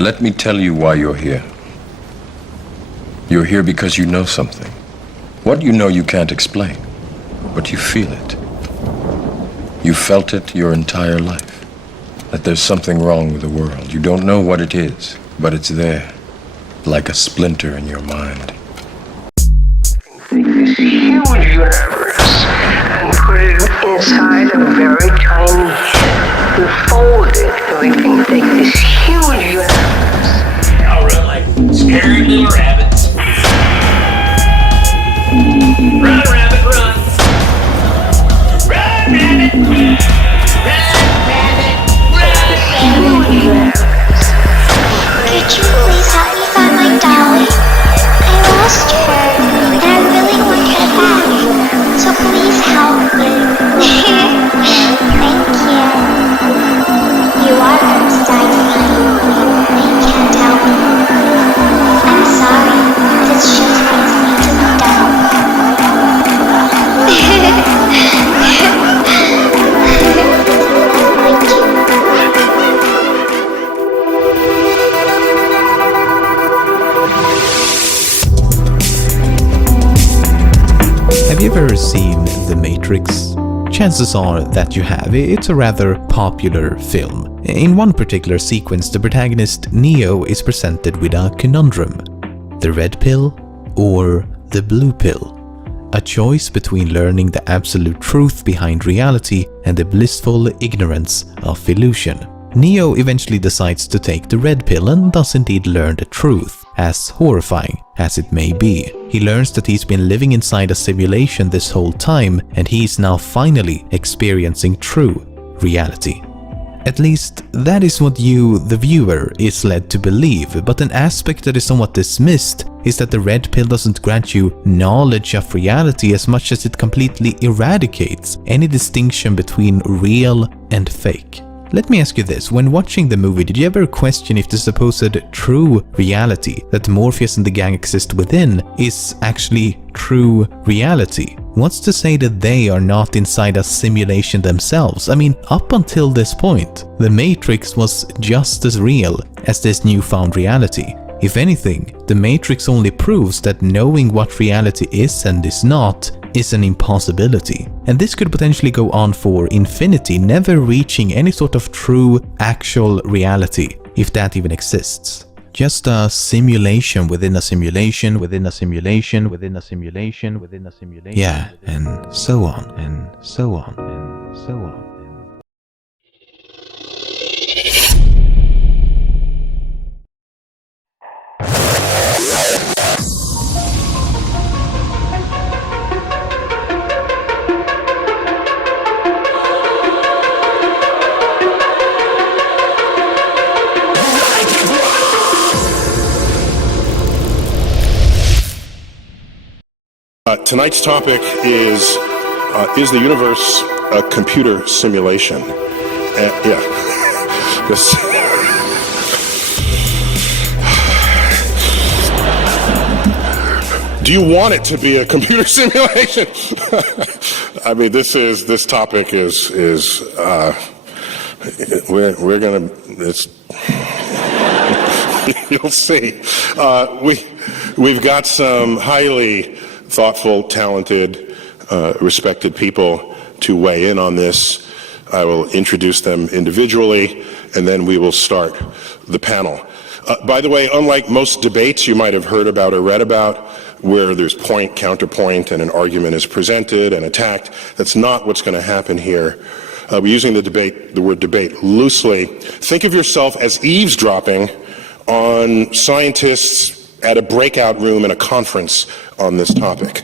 Let me tell you why you're here. You're here because you know something. What you know you can't explain, but you feel it. You felt it your entire life, that there's something wrong with the world. You don't know what it is, but it's there, like a splinter in your mind. Take this huge universe and put it inside a very tiny head and fold it, and we can take this huge universe. I'll run like scary little rabbits. Run, rabbit, run. Run, rabbit. Run, rabbit. Run, rabbit. Could you please help me find my dolly? I lost her, and I really want her back. So please help me. Thank you. You are sci-fi. I can't help it. I'm sorry, but it's just what needs to be done. Have you ever seen The Matrix? Chances are that you have. It's a rather popular film. In one particular sequence, the protagonist Neo is presented with a conundrum. The red pill or the blue pill? A choice between learning the absolute truth behind reality and the blissful ignorance of illusion. Neo eventually decides to take the red pill and does indeed learn the truth, as horrifying as it may be. He learns that he's been living inside a simulation this whole time, and he's now finally experiencing true reality. At least, that is what you, the viewer, is led to believe, but an aspect that is somewhat dismissed is that the red pill doesn't grant you knowledge of reality as much as it completely eradicates any distinction between real and fake. Let me ask you this, when watching the movie, did you ever question if the supposed true reality that Morpheus and the gang exist within is actually true reality? What's to say that they are not inside a simulation themselves? I mean, up until this point, the Matrix was just as real as this newfound reality. If anything, the Matrix only proves that knowing what reality is and is not is an impossibility. And this could potentially go on for infinity, never reaching any sort of true, actual reality, if that even exists. Just a simulation within a simulation within a simulation within a simulation within a simulation. Yeah, and so on, and so on, and so on. Tonight's topic is the universe a computer simulation? Yeah. Do you want it to be a computer simulation? I mean, this topic is we're gonna, it's, you'll see. We've got some highly thoughtful, talented, respected people to weigh in on this. I will introduce them individually, and then we will start the panel. By the way, unlike most debates you might have heard about or read about, where there's point, counterpoint, and an argument is presented and attacked, that's not what's going to happen here. We're using the word debate loosely. Think of yourself as eavesdropping on scientists at a breakout room in a conference on this topic.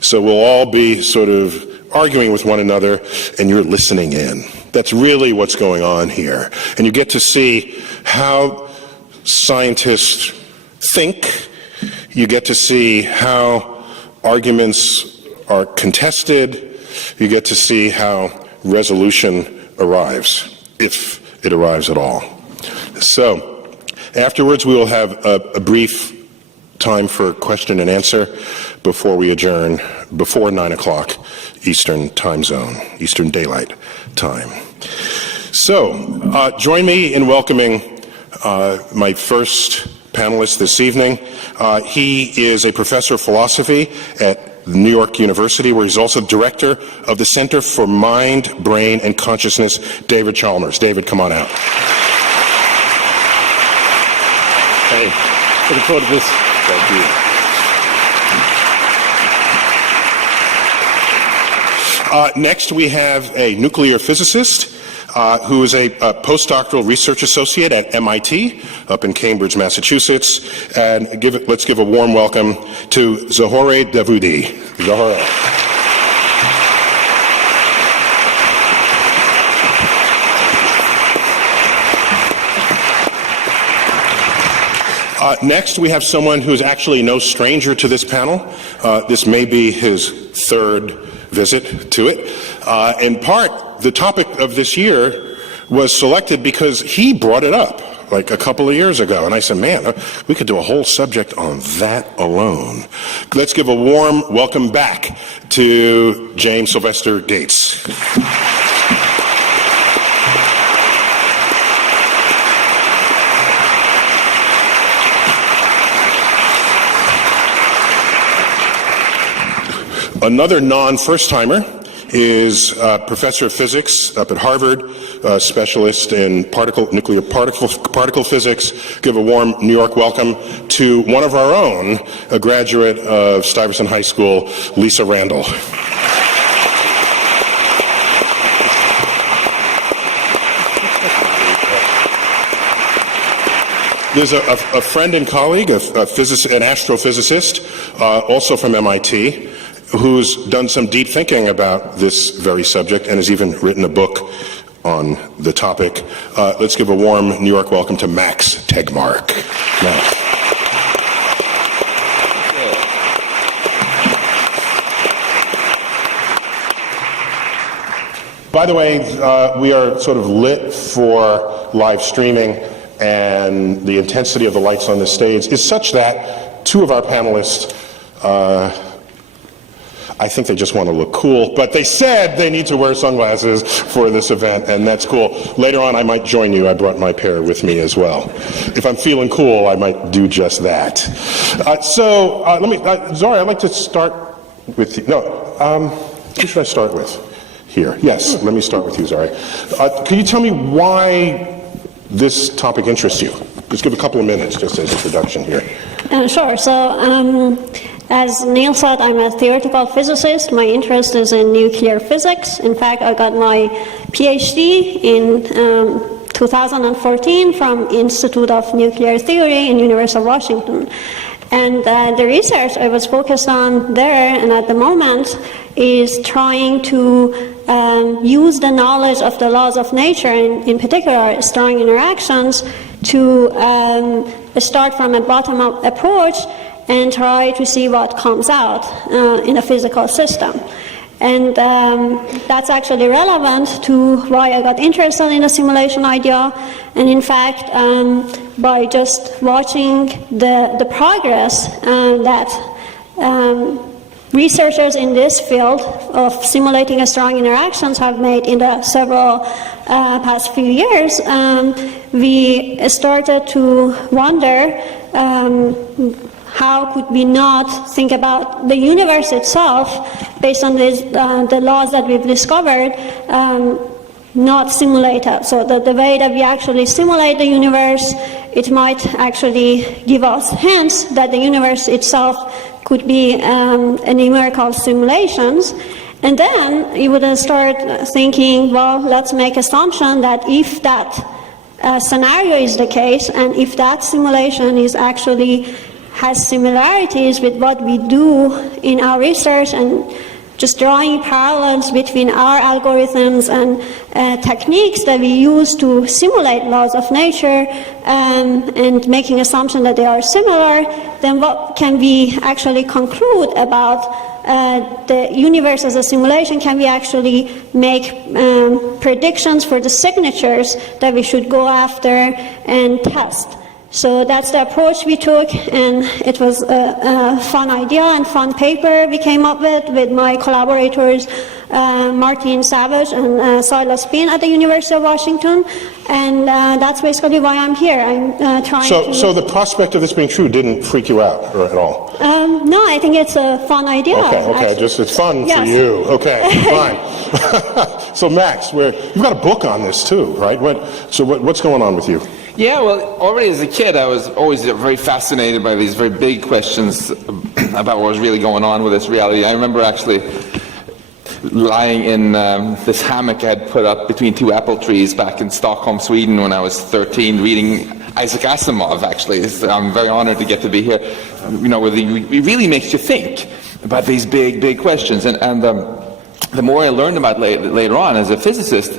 So we'll all be sort of arguing with one another, and you're listening in. That's really what's going on here. And you get to see how scientists think. You get to see how arguments are contested. You get to see how resolution arrives, if it arrives at all. So afterwards, we will have a brief time for question and answer before we adjourn before 9 o'clock Eastern time zone, Eastern Daylight Time. So join me in welcoming my first panelist this evening. He is a professor of philosophy at New York University, where he's also director of the Center for Mind, Brain, and Consciousness, David Chalmers. David, come on out. Hey, looking forward to this. Thank you. Next, we have a nuclear physicist who is a postdoctoral research associate at MIT up in Cambridge, Massachusetts. And let's give a warm welcome to Zohore Davoudi. Zohore. Next, we have someone who's actually no stranger to this panel. This may be his third visit to it. In part, the topic of this year was selected because he brought it up like a couple of years ago. And I said, man, we could do a whole subject on that alone. Let's give a warm welcome back to James Sylvester Gates. Another non-first-timer is professor of physics up at Harvard, specialist in nuclear particle physics. Give a warm New York welcome to one of our own, a graduate of Stuyvesant High School, Lisa Randall. There's a friend and colleague, an astrophysicist, also from MIT, who's done some deep thinking about this very subject and has even written a book on the topic. Let's give a warm New York welcome to Max Tegmark. Max. By the way, we are sort of lit for live streaming, and the intensity of the lights on the stage is such that two of our panelists I think they just want to look cool, but they said they need to wear sunglasses for this event, and that's cool. Later on, I might join you. I brought my pair with me as well. If I'm feeling cool, I might do just that. Zori, I'd like to start with you. Who should I start with? Here. Yes, let me start with you, Zori. Can you tell me why this topic interests you? Just give a couple of minutes, just as introduction here. Sure. So, as Neil said, I'm a theoretical physicist. My interest is in nuclear physics. In fact, I got my PhD in 2014 from Institute of Nuclear Theory in University of Washington. And the research I was focused on there, and at the moment, is trying to use the knowledge of the laws of nature, and in particular strong interactions, to start from a bottom-up approach and try to see what comes out in a physical system. And that's actually relevant to why I got interested in the simulation idea. And in fact, by just watching the progress that researchers in this field of simulating strong interactions have made in the several past few years, we started to wonder how could we not think about the universe itself based on the laws that we've discovered, not simulate it. So the way that we actually simulate the universe, it might actually give us hints that the universe itself could be a numerical simulations. And then you would start thinking, well, let's make assumption that if that scenario is the case, and if that simulation is actually has similarities with what we do in our research, and just drawing parallels between our algorithms and techniques that we use to simulate laws of nature, and making assumption that they are similar, then what can we actually conclude about the universe as a simulation? Can we actually make predictions for the signatures that we should go after and test? So that's the approach we took, and it was a fun idea and fun paper we came up with my collaborators Martin Savage and Silas Bean at the University of Washington, and that's basically why I'm here. I'm trying to... So the prospect of this being true didn't freak you out at all? No, I think it's a fun idea. Okay, just it's fun for you. Okay, fine. So Max, you've got a book on this too, right? What's going on with you? Yeah, well, already as a kid, I was always very fascinated by these very big questions about what was really going on with this reality. I remember actually lying in this hammock I had put up between two apple trees back in Stockholm, Sweden, when I was 13, reading Isaac Asimov, actually. I'm very honored to get to be here. You know, it really makes you think about these big, big questions. And the more I learned about later on as a physicist,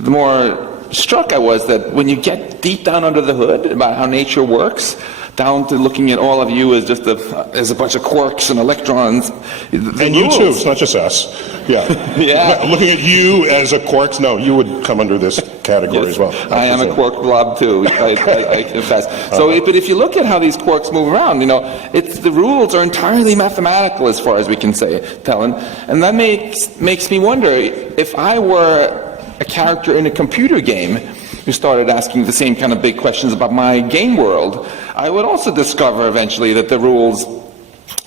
the more struck I was that when you get deep down under the hood about how nature works, down to looking at all of you as just as a bunch of quarks and electrons. And you too, it's not just us. Yeah. Yeah. Looking at you as a quark, no, you would come under this category as well. I am a quark blob too, I confess. So, but if you look at how these quarks move around, you know, the rules are entirely mathematical as far as we can tell. And that makes me wonder, if I were a character in a computer game who started asking the same kind of big questions about my game world, I would also discover eventually that the rules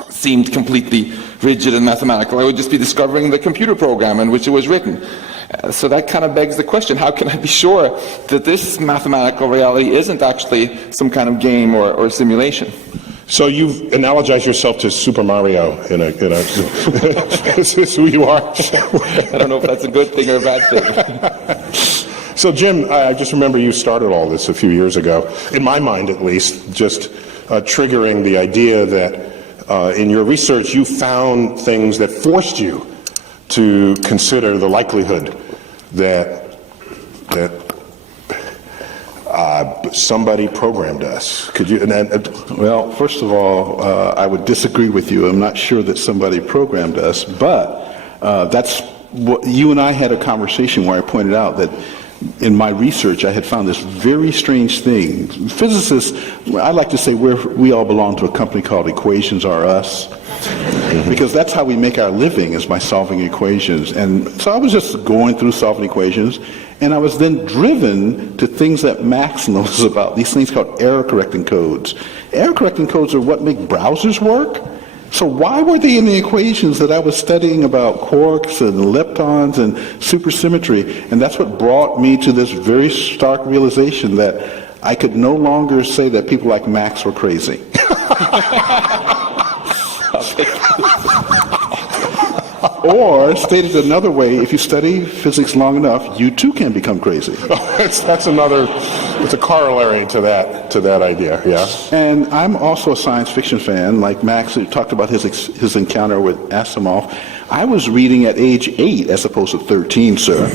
seemed completely rigid and mathematical. I would just be discovering the computer program in which it was written. So that kind of begs the question, how can I be sure that this mathematical reality isn't actually some kind of game or simulation? So you've analogized yourself to Super Mario is this who you are? I don't know if that's a good thing or a bad thing. So Jim, I just remember you started all this a few years ago, in my mind at least, just triggering the idea that in your research you found things that forced you to consider the likelihood that somebody programmed us. Could you? Well, first of all, I would disagree with you. I'm not sure that somebody programmed us, but that's what you and I had a conversation where I pointed out that in my research I had found this very strange thing. Physicists, I like to say we all belong to a company called Equations Are Us, because that's how we make our living, is by solving equations. And so I was just going through solving equations, and I was then driven to things that Max knows about, these things called error correcting codes. Error correcting codes are what make browsers work. So why were they in the equations that I was studying about quarks and leptons and supersymmetry? And that's what brought me to this very stark realization that I could no longer say that people like Max were crazy. Or, stated another way, if you study physics long enough, you too can become crazy. It's a corollary to that idea, yeah. And I'm also a science fiction fan, like Max, who talked about his encounter with Asimov. I was reading at age 8 as opposed to 13, sir.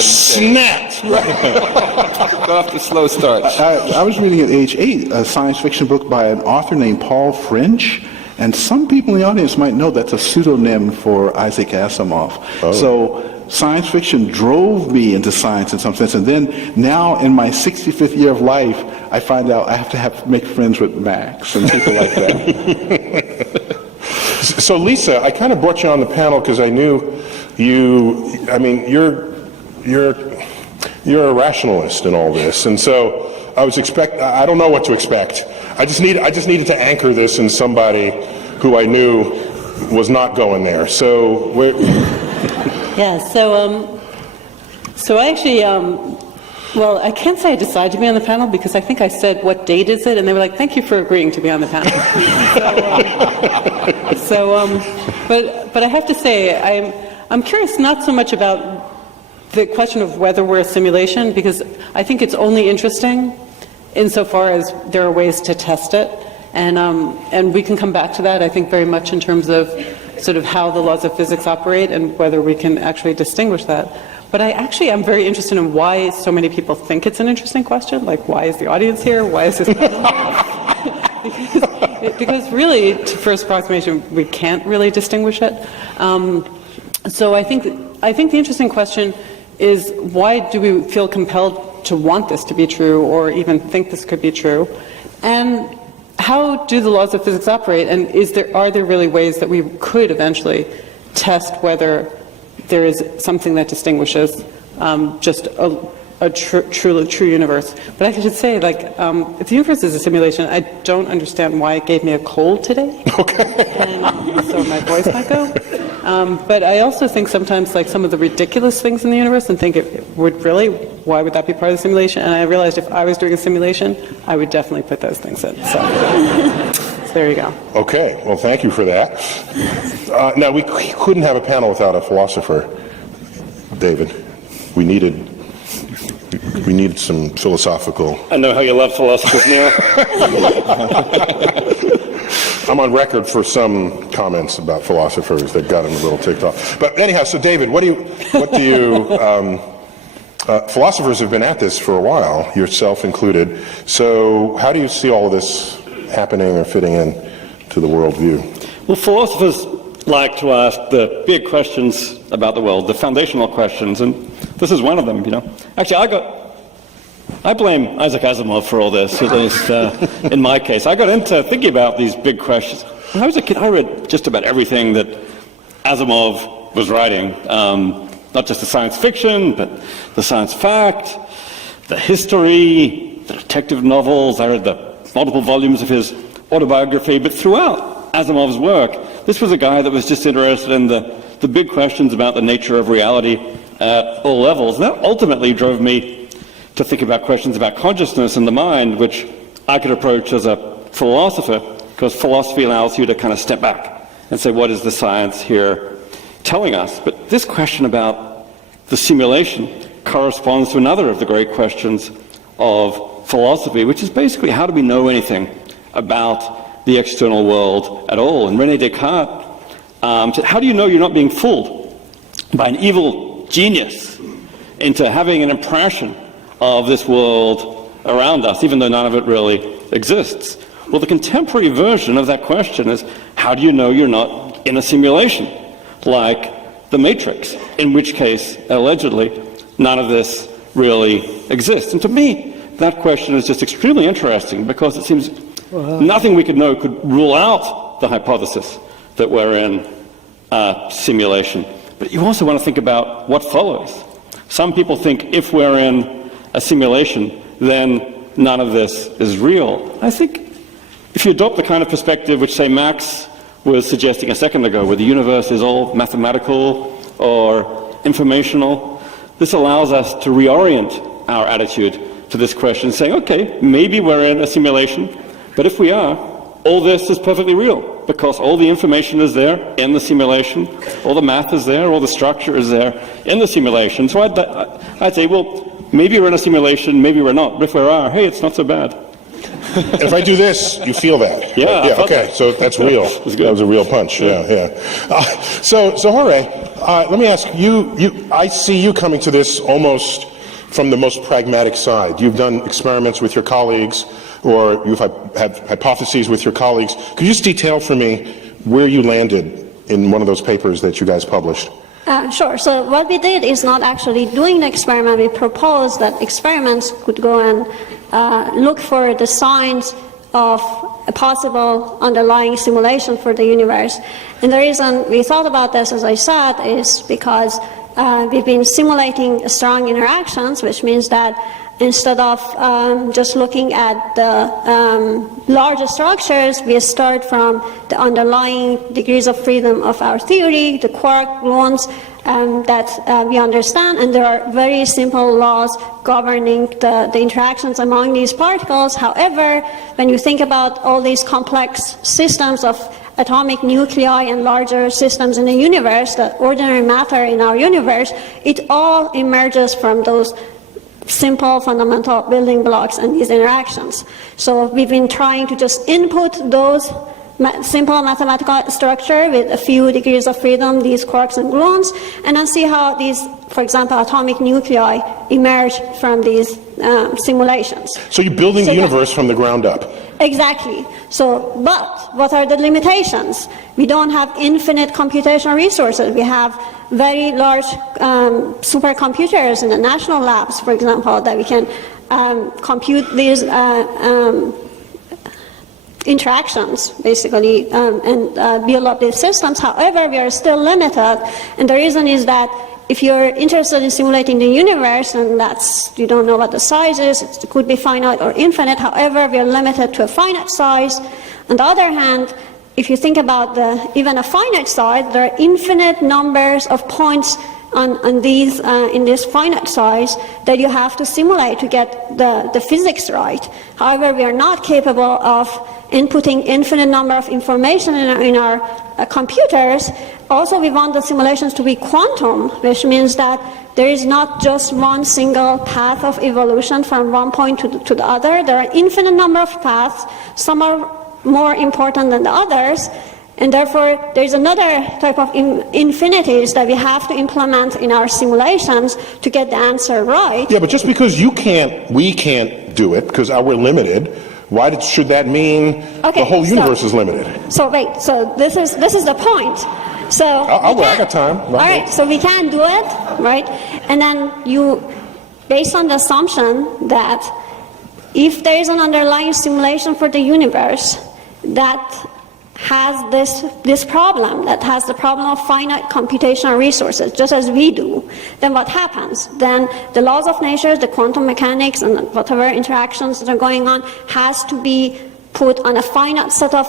Snapped! Got off the slow start. I was reading at age 8 a science fiction book by an author named Paul French. And some people in the audience might know that's a pseudonym for Isaac Asimov. Oh. So science fiction drove me into science in some sense. And then now in my 65th year of life, I find out I have to make friends with Max and people like that. So Lisa, I kind of brought you on the panel because I knew you're a rationalist in all this. And so I don't know what to expect. I just needed to anchor this in somebody who I knew was not going there. So, yeah. So I actually, well, I can't say I decided to be on the panel because I think I said, "What date is it?" And they were like, "Thank you for agreeing to be on the panel." But I have to say, I'm curious not so much about the question of whether we're a simulation, because I think it's only interesting insofar as there are ways to test it, and we can come back to that, I think, very much in terms of sort of how the laws of physics operate and whether we can actually distinguish that. But I actually am very interested in why so many people think it's an interesting question, like why is the audience here, why is this because really, to first approximation, we can't really distinguish it. So I think the interesting question is, why do we feel compelled to want this to be true or even think this could be true? And how do the laws of physics operate? And are there really ways that we could eventually test whether there is something that distinguishes just a true universe. But I should say, like, if the universe is a simulation, I don't understand why it gave me a cold today. Okay. And so my voice might go. But I also think sometimes, like, some of the ridiculous things in the universe, and think why would that be part of the simulation? And I realized if I was doing a simulation, I would definitely put those things in. So, so there you go. Okay, well, thank you for that. Now, we couldn't have a panel without a philosopher, David. We needed some philosophical... I know how you love philosophers, Neil. I'm on record for some comments about philosophers that got him a little ticked off. But anyhow, so David, what do you philosophers have been at this for a while, yourself included. So how do you see all of this happening or fitting in to the worldview? Well, philosophers like to ask the big questions about the world, the foundational questions, and this is one of them, you know. Actually, I blame Isaac Asimov for all this, at least in my case. I got into thinking about these big questions. When I was a kid, I read just about everything that Asimov was writing, not just the science fiction, but the science fact, the history, the detective novels. I read the multiple volumes of his autobiography, but throughout Asimov's work, this was a guy that was just interested in the big questions about the nature of reality at all levels. And that ultimately drove me to think about questions about consciousness and the mind, which I could approach as a philosopher, because philosophy allows you to kind of step back and say, what is the science here telling us? But this question about the simulation corresponds to another of the great questions of philosophy, which is basically, how do we know anything about the external world at all? And René Descartes said, how do you know you're not being fooled by an evil genius into having an impression of this world around us, even though none of it really exists? Well, the contemporary version of that question is, how do you know you're not in a simulation like the Matrix, in which case, allegedly, none of this really exists? And to me, that question is just extremely interesting, because it seems nothing we could know could rule out the hypothesis that we're in a simulation. But you also want to think about what follows. Some people think if we're in a simulation, then none of this is real. I think if you adopt the kind of perspective which, say, Max was suggesting a second ago, where the universe is all mathematical or informational, this allows us to reorient our attitude to this question, saying, okay, maybe we're in a simulation, but if we are, all this is perfectly real, because all the information is there in the simulation, all the math is there, all the structure is there in the simulation. So I'd say, well, maybe we're in a simulation, maybe we're not, but if we are, hey, it's not so bad. If I do this, you feel that? Yeah. Okay, so that's real. That was a real punch, yeah. So Jorge, let me ask you, I see you coming to this almost from the most pragmatic side. You've done experiments with your colleagues, or you've had hypotheses with your colleagues. Could you just detail for me where you landed in one of those papers that you guys published? Sure. So what we did is not actually doing the experiment. We proposed that experiments could go and look for the signs of a possible underlying simulation for the universe. And the reason we thought about this, as I said, is because we've been simulating strong interactions, which means that instead of just looking at the larger structures, we start from the underlying degrees of freedom of our theory, the quark gluons that we understand, and there are very simple laws governing the interactions among these particles. However, when you think about all these complex systems of atomic nuclei and larger systems in the universe, the ordinary matter in our universe, it all emerges from those simple fundamental building blocks and these interactions. So we've been trying to just input those simple mathematical structure with a few degrees of freedom, these quarks and gluons, and then see how these, for example, atomic nuclei emerge from these simulations. So you're building the universe from the ground up. Exactly. So, but what are the limitations? We don't have infinite computational resources. We have very large supercomputers in the national labs, for example, that we can compute these interactions, basically, and build up these systems. However, we are still limited, and the reason is that if you're interested in simulating the universe, and you don't know what the size is, it could be finite or infinite. However, we are limited to a finite size. On the other hand, if you think about even a finite size, there are infinite numbers of points in this finite size that you have to simulate to get the physics right. However, we are not capable of inputting infinite number of information in our computers. Also, we want the simulations to be quantum, which means that there is not just one single path of evolution from one point to the other. There are infinite number of paths. Some are more important than the others, and therefore there's another type of infinities that we have to implement in our simulations to get the answer right. Yeah, but just because we can't do it because we're limited, why should that mean the whole universe is limited? So this is the point. So I got time. All right, so we can't do it, right? And then based on the assumption that if there is an underlying simulation for the universe that has this problem, that has the problem of finite computational resources, just as we do, then what happens? Then the laws of nature, the quantum mechanics, and whatever interactions that are going on has to be put on a finite set of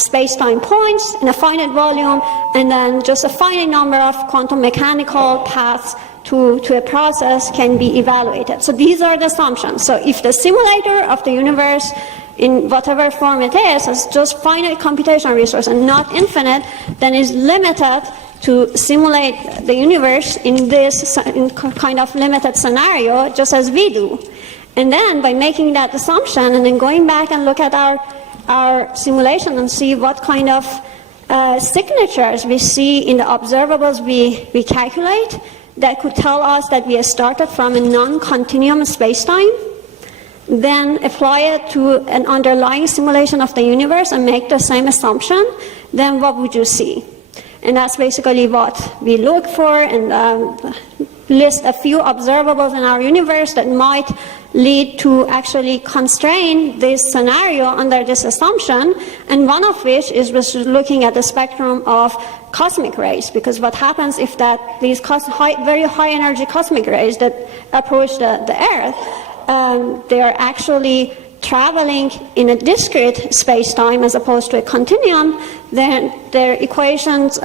space-time points in a finite volume, and then just a finite number of quantum mechanical paths to a process can be evaluated. So these are the assumptions. So if the simulator of the universe, in whatever form it is, has just finite computational resource and not infinite, then is limited to simulate the universe in this kind of limited scenario, just as we do. And then by making that assumption and then going back and look at our simulation and see what kind of signatures we see in the observables we calculate, that could tell us that we started from a non-continuum space-time, then apply it to an underlying simulation of the universe and make the same assumption, then what would you see? And that's basically what we look for, and list a few observables in our universe that might lead to actually constrain this scenario under this assumption, and one of which is looking at the spectrum of cosmic rays, because what happens if these very high energy cosmic rays that approach the Earth, they are actually traveling in a discrete space-time as opposed to a continuum, then their equations,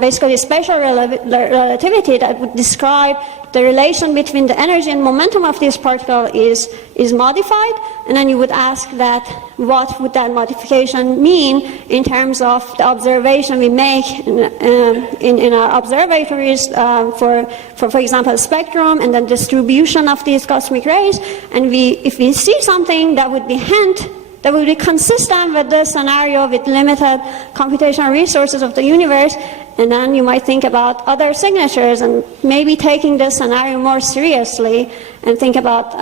basically special relativity that would describe the relation between the energy and momentum of this particle is modified, and then you would ask that what would that modification mean in terms of the observation we make in our observatories for example, spectrum and the distribution of these cosmic rays, and if we see something that would be consistent with this scenario with limited computational resources of the universe, and then you might think about other signatures and maybe taking this scenario more seriously and think about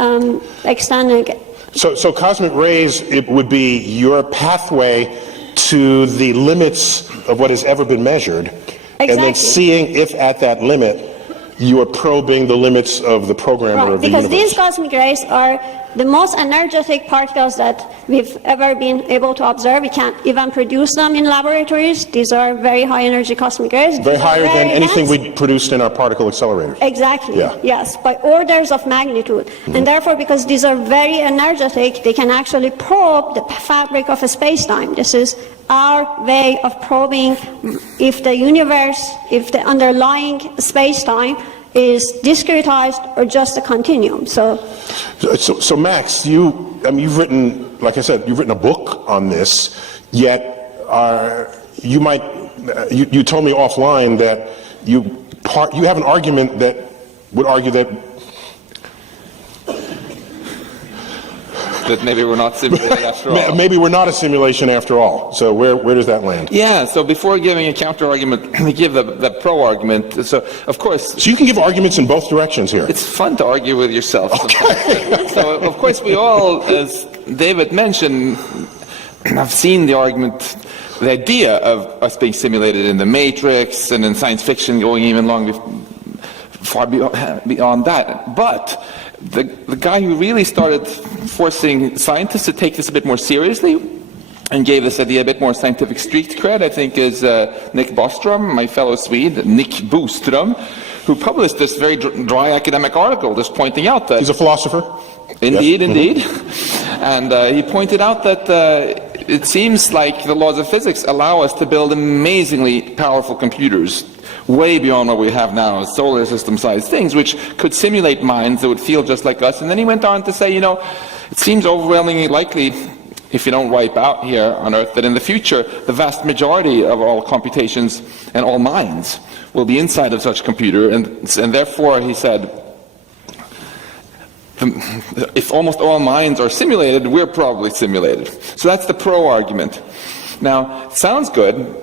extending it. So cosmic rays, it would be your pathway to the limits of what has ever been measured, Exactly. and then seeing if at that limit you are probing the limits of the programmer of the universe. Because these cosmic rays are the most energetic particles that we've ever been able to observe. We can't even produce them in laboratories. These are very high energy cosmic rays. Very higher than anything dense. we produced in our particle accelerators. Exactly, Yeah. yes, by orders of magnitude. Mm-hmm. And therefore, because these are very energetic, they can actually probe the fabric of a space-time. This is our way of probing if the underlying space-time is discretized or just a continuum. So Max, you've written, like I said, you've written a book on this, yet you told me offline that you have an argument that would argue that maybe we're not simulated after all. Maybe we're not a simulation after all. So where does that land? Yeah, so before giving a counter-argument, let me give the pro-argument. So, of course... So you can give arguments in both directions here. It's fun to argue with yourself. Okay. So, of course, we all, as David mentioned, have seen the argument, the idea of us being simulated in the Matrix and in science fiction going even long far beyond that. But the guy who really started forcing scientists to take this a bit more seriously and gave this idea a bit more scientific street cred, I think, is Nick Bostrom, my fellow Swede, Nick Boström, who published this very dry academic article just pointing out that... He's a philosopher? Indeed, Yes. indeed. And he pointed out that it seems like the laws of physics allow us to build amazingly powerful computers, way beyond what we have now, solar system-sized things, which could simulate minds that would feel just like us. And then he went on to say, it seems overwhelmingly likely, if you don't wipe out here on Earth, that in the future, the vast majority of all computations and all minds will be inside of such a computer, and therefore, he said, if almost all minds are simulated, we're probably simulated. So that's the pro argument. Now, it sounds good,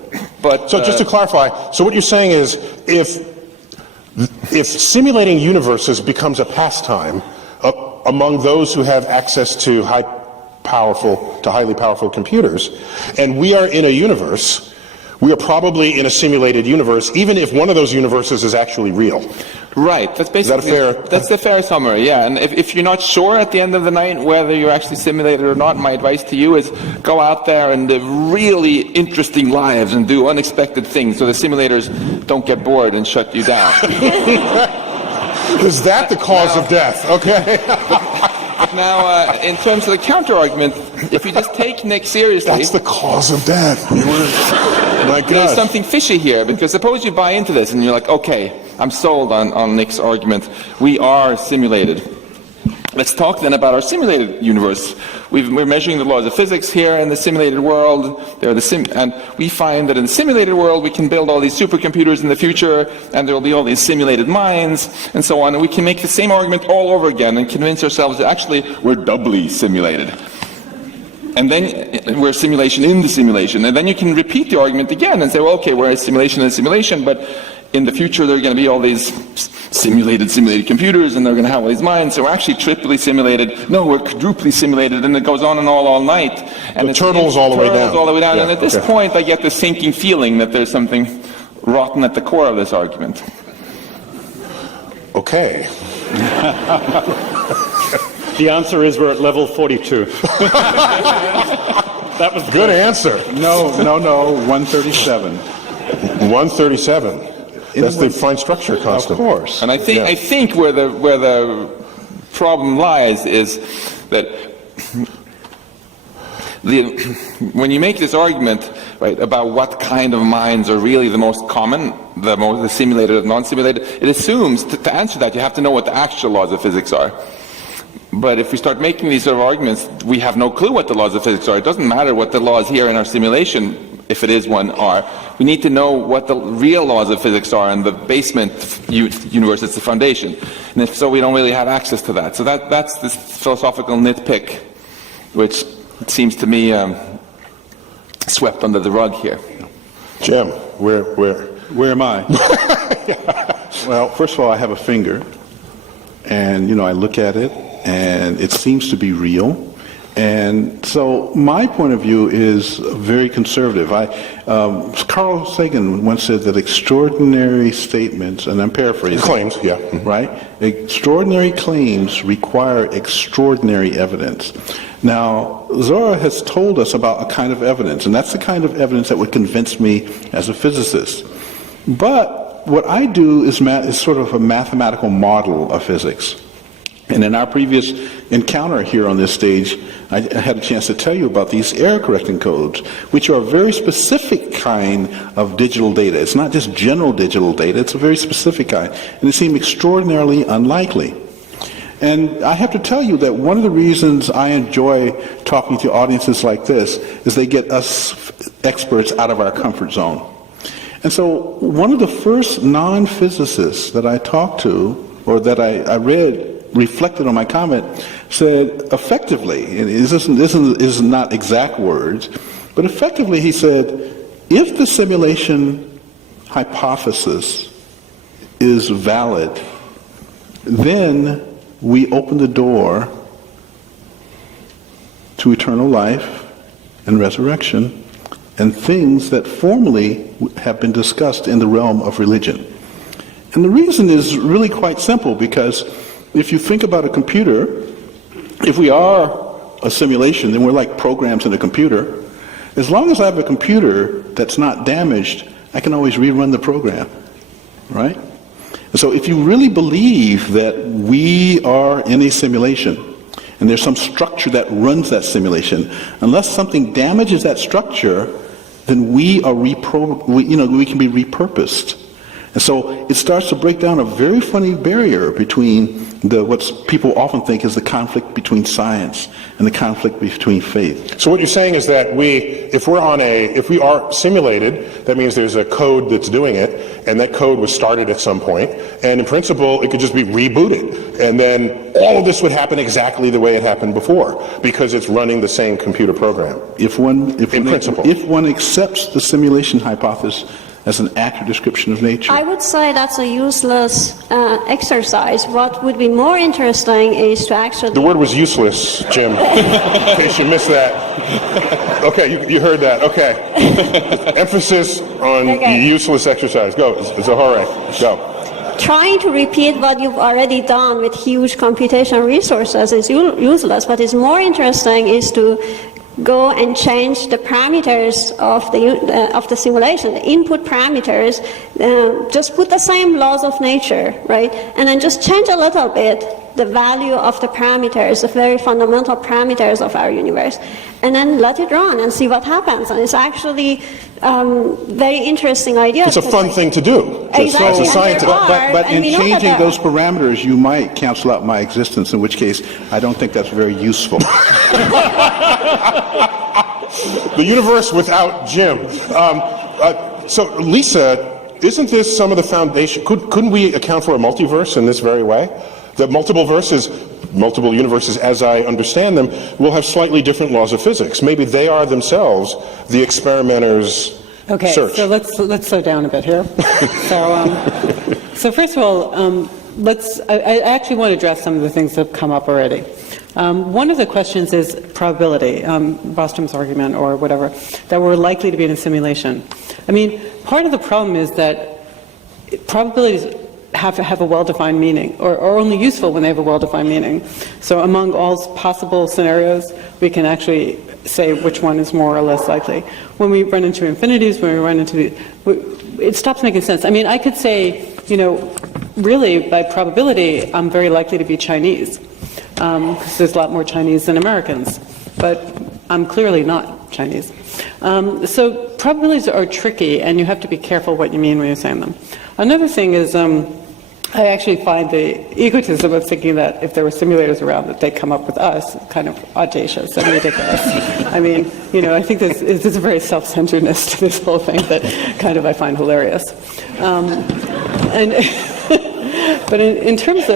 but... So just to clarify, so what you're saying is, if simulating universes becomes a pastime among those who have access to highly powerful computers, and we are in a universe, we are probably in a simulated universe, even if one of those universes is actually real. Right. That's basically... That's a fair summary, yeah. And if you're not sure at the end of the night whether you're actually simulated or not, my advice to you is go out there and live really interesting lives and do unexpected things so the simulators don't get bored and shut you down. Is that the cause of death? Okay. Now, in terms of the counter-argument, if you just take Nick seriously... That's the cause of death. My God. There's something fishy here, because suppose you buy into this and you're like, okay, I'm sold on Nick's argument. We are simulated. Let's talk then about our simulated universe. We're measuring the laws of physics here in the simulated world. And we find that in the simulated world, we can build all these supercomputers in the future, and there will be all these simulated minds, and so on. And we can make the same argument all over again and convince ourselves that actually we're doubly simulated. And then we're simulation in the simulation. And then you can repeat the argument again and say, well, okay, we're a simulation in a simulation, but in the future there are going to be all these simulated computers, and they're going to have all these minds, so we're actually triply simulated. No, we're quadruply simulated, and it goes on and all night. And it turtles all the way down. Yeah, and at this point, I get this sinking feeling that there's something rotten at the core of this argument. Okay. The answer is we're at level 42. That was good answer. No, 137. 137. That's the fine structure constant. Of course. And I think where the problem lies is that when you make this argument, right, about what kind of minds are really the most common, the simulated and non-simulated, it assumes to answer that you have to know what the actual laws of physics are. But if we start making these sort of arguments, we have no clue what the laws of physics are. It doesn't matter what the laws here in our simulation, if it is one, are. We need to know what the real laws of physics are in the basement universe. It's the foundation. And if so, we don't really have access to that. So that's this philosophical nitpick, which it seems to me swept under the rug here. Jim, where am I? Well, first of all, I have a finger, and I look at it, and it seems to be real. And so my point of view is very conservative. Carl Sagan once said that extraordinary statements, and I'm paraphrasing. Claims, yeah. Right? Extraordinary claims require extraordinary evidence. Now, Zora has told us about a kind of evidence, and that's the kind of evidence that would convince me as a physicist. But what I do is sort of a mathematical model of physics. And in our previous encounter here on this stage, I had a chance to tell you about these error correcting codes, which are a very specific kind of digital data. It's not just general digital data, it's a very specific kind. And it seemed extraordinarily unlikely. And I have to tell you that one of the reasons I enjoy talking to audiences like this is they get us experts out of our comfort zone. And so one of the first non-physicists that I talked to, or that I read, reflected on my comment, said effectively, and this is not exact words, but effectively he said, if the simulation hypothesis is valid, then we open the door to eternal life and resurrection and things that formerly have been discussed in the realm of religion. And the reason is really quite simple, because if you think about a computer, if we are a simulation, then we're like programs in a computer. As long as I have a computer that's not damaged, I can always rerun the program, right? And so if you really believe that we are in a simulation, and there's some structure that runs that simulation, unless something damages that structure, then we can be repurposed. And so it starts to break down a very funny barrier between what people often think is the conflict between science and the conflict between faith. So what you're saying is that if we are simulated, that means there's a code that's doing it, and that code was started at some point, and in principle, it could just be rebooted, and then all of this would happen exactly the way it happened before, because it's running the same computer program. If one accepts the simulation hypothesis as an accurate description of nature. I would say that's a useless exercise. What would be more interesting is to actually... The word was useless, Jim, in case you missed that. Okay, you heard that. Okay. Emphasis on useless exercise. Go, Zohore, go. Trying to repeat what you've already done with huge computation resources is useless. What is more interesting is to go and change the parameters of the simulation, the input parameters, just put the same laws of nature, right? And then just change a little bit the value of the parameters, the very fundamental parameters of our universe, and then let it run and see what happens. And it's actually very interesting idea. It's a fun thing to do as a scientist. But in changing those parameters, you might cancel out my existence, in which case I don't think that's very useful. The universe without Jim. So, Lisa, isn't this some of the foundation? Couldn't we account for a multiverse in this very way? That multiple universes, as I understand them, will have slightly different laws of physics. Maybe they are themselves the experimenter's search. So let's slow down a bit here. So first of all, I actually want to address some of the things that have come up already. One of the questions is probability, Bostrom's argument or whatever, that we're likely to be in a simulation. I mean, part of the problem is that probabilities have to have a well-defined meaning, or only useful when they have a well-defined meaning. So among all possible scenarios, we can actually say which one is more or less likely. When we run into infinities, it stops making sense. I mean, I could say, really, by probability, I'm very likely to be Chinese, because there's a lot more Chinese than Americans, but I'm clearly not Chinese. So probabilities are tricky, and you have to be careful what you mean when you're saying them. Another thing is, I actually find the egotism of thinking that if there were simulators around, that they'd come up with us kind of audacious and ridiculous. I mean, I think there's a very self-centeredness to this whole thing that kind of I find hilarious. But in terms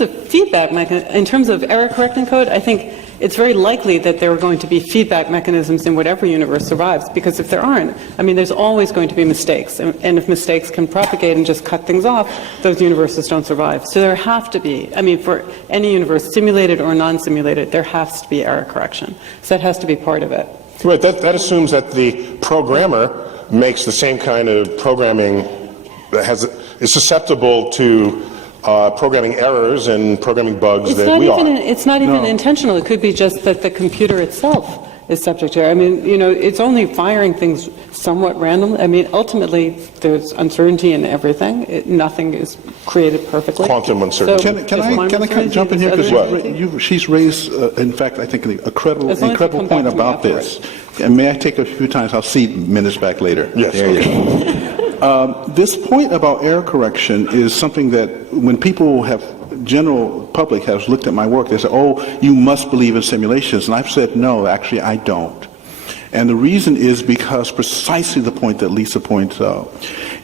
of feedback mechanism, in terms of error correcting code, I think it's very likely that there are going to be feedback mechanisms in whatever universe survives, because if there aren't, I mean, there's always going to be mistakes. And if mistakes can propagate and just cut things off, those universes don't survive. So there have to be, I mean, for any universe, simulated or non-simulated, there has to be error correction. So that has to be part of it. Right, that assumes that the programmer makes the same kind of programming that is susceptible to programming errors and programming bugs that we are. It's not even intentional. It could be just that the computer itself is subject to error. I mean, it's only firing things somewhat randomly. I mean, ultimately, there's uncertainty in everything. Nothing is created perfectly. Quantum uncertainty. So can I jump in here? Because she's raised, in fact, I think an incredible point about this. And may I take a few times? I'll see minutes back later. Yes. There you go. This point about error correction is something that when general public has looked at my work, they say, oh, you must believe in simulations. And I've said, no, actually, I don't. And the reason is because precisely the point that Lisa points out.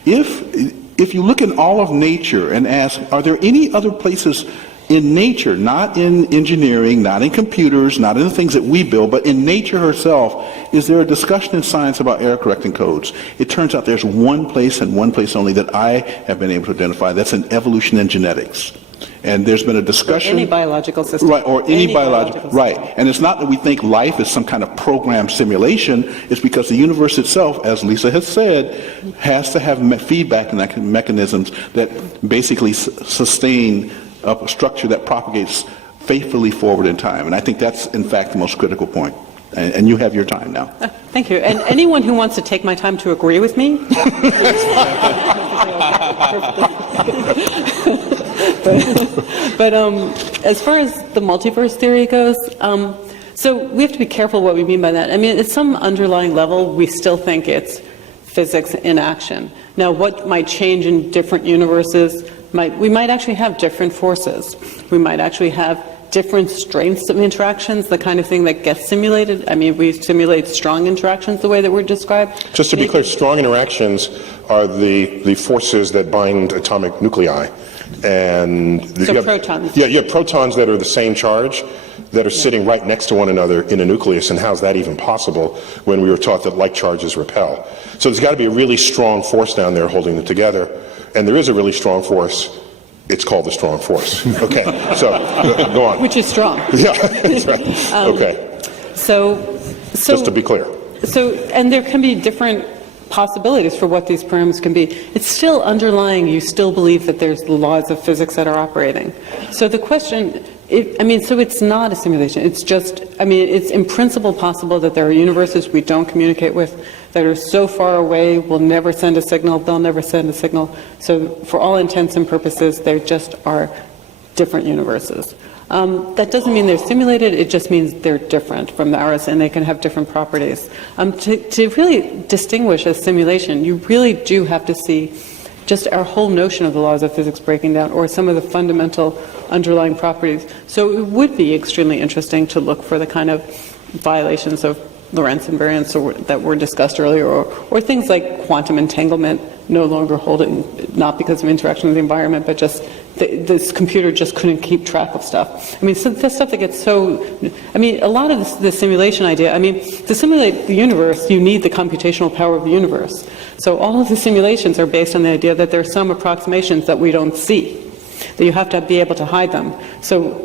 If you look in all of nature and ask, are there any other places In nature, not in engineering, not in computers, not in the things that we build, but in nature herself, is there a discussion in science about error correcting codes? It turns out there's one place and one place only that I have been able to identify. That's in evolution and genetics. And there's been a discussion. Any biological system. Right, or any biological, right. And it's not that we think life is some kind of programmed simulation. It's because the universe itself, as Lisa has said, has to have feedback mechanisms that basically sustain a structure that propagates faithfully forward in time. And I think that's, in fact, the most critical point. And you have your time now. Thank you. And anyone who wants to take my time to agree with me, but as far as the multiverse theory goes, so we have to be careful what we mean by that. I mean, at some underlying level, we still think it's physics in action. Now, what might change in different universes? We might actually have different forces. We might actually have different strengths of interactions, the kind of thing that gets simulated. I mean, we simulate strong interactions the way that we're described. Just to be clear, strong interactions are the forces that bind atomic nuclei. And so protons. Yeah, you have protons that are the same charge that are sitting right next to one another in a nucleus, and how's that even possible when we were taught that like charges repel? So there's got to be a really strong force down there holding them together, and there is a really strong force. It's called the strong force. Okay, so go on. Which is strong. Yeah, that's right. Okay. So just to be clear. So, and there can be different possibilities for what these parameters can be. It's still underlying, you still believe that there's the laws of physics that are operating. So the question, so it's not a simulation. It's just, it's in principle possible that there are universes we don't communicate with that are so far away, we'll never send a signal, they'll never send a signal. So for all intents and purposes, there just are different universes. That doesn't mean they're simulated, it just means they're different from ours and they can have different properties. To really distinguish a simulation, you really do have to see just our whole notion of the laws of physics breaking down, or some of the fundamental underlying properties. So it would be extremely interesting to look for the kind of violations of Lorentz invariance that were discussed earlier, or things like quantum entanglement no longer holding, not because of interaction with the environment, but just this computer just couldn't keep track of stuff. So the stuff that gets a lot of the simulation idea, to simulate the universe, you need the computational power of the universe. So all of the simulations are based on the idea that there are some approximations that we don't see, that you have to be able to hide them. So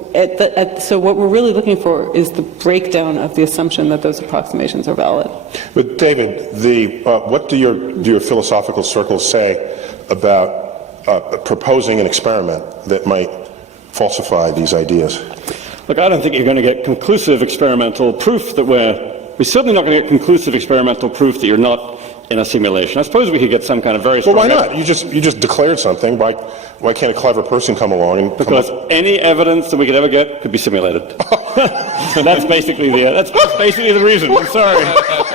so what we're really looking for is the breakdown of the assumption that those approximations are valid. But David, what do your philosophical circles say about proposing an experiment that might falsify these ideas? Look, I don't think you're going to get conclusive experimental proof that we're certainly not going to get conclusive experimental proof that you're not in a simulation. I suppose we could get some kind of very strong... Well, why not? You just declared something. Why can't a clever person come along and... Because any evidence that we could ever get could be simulated. That's basically the reason. I'm sorry.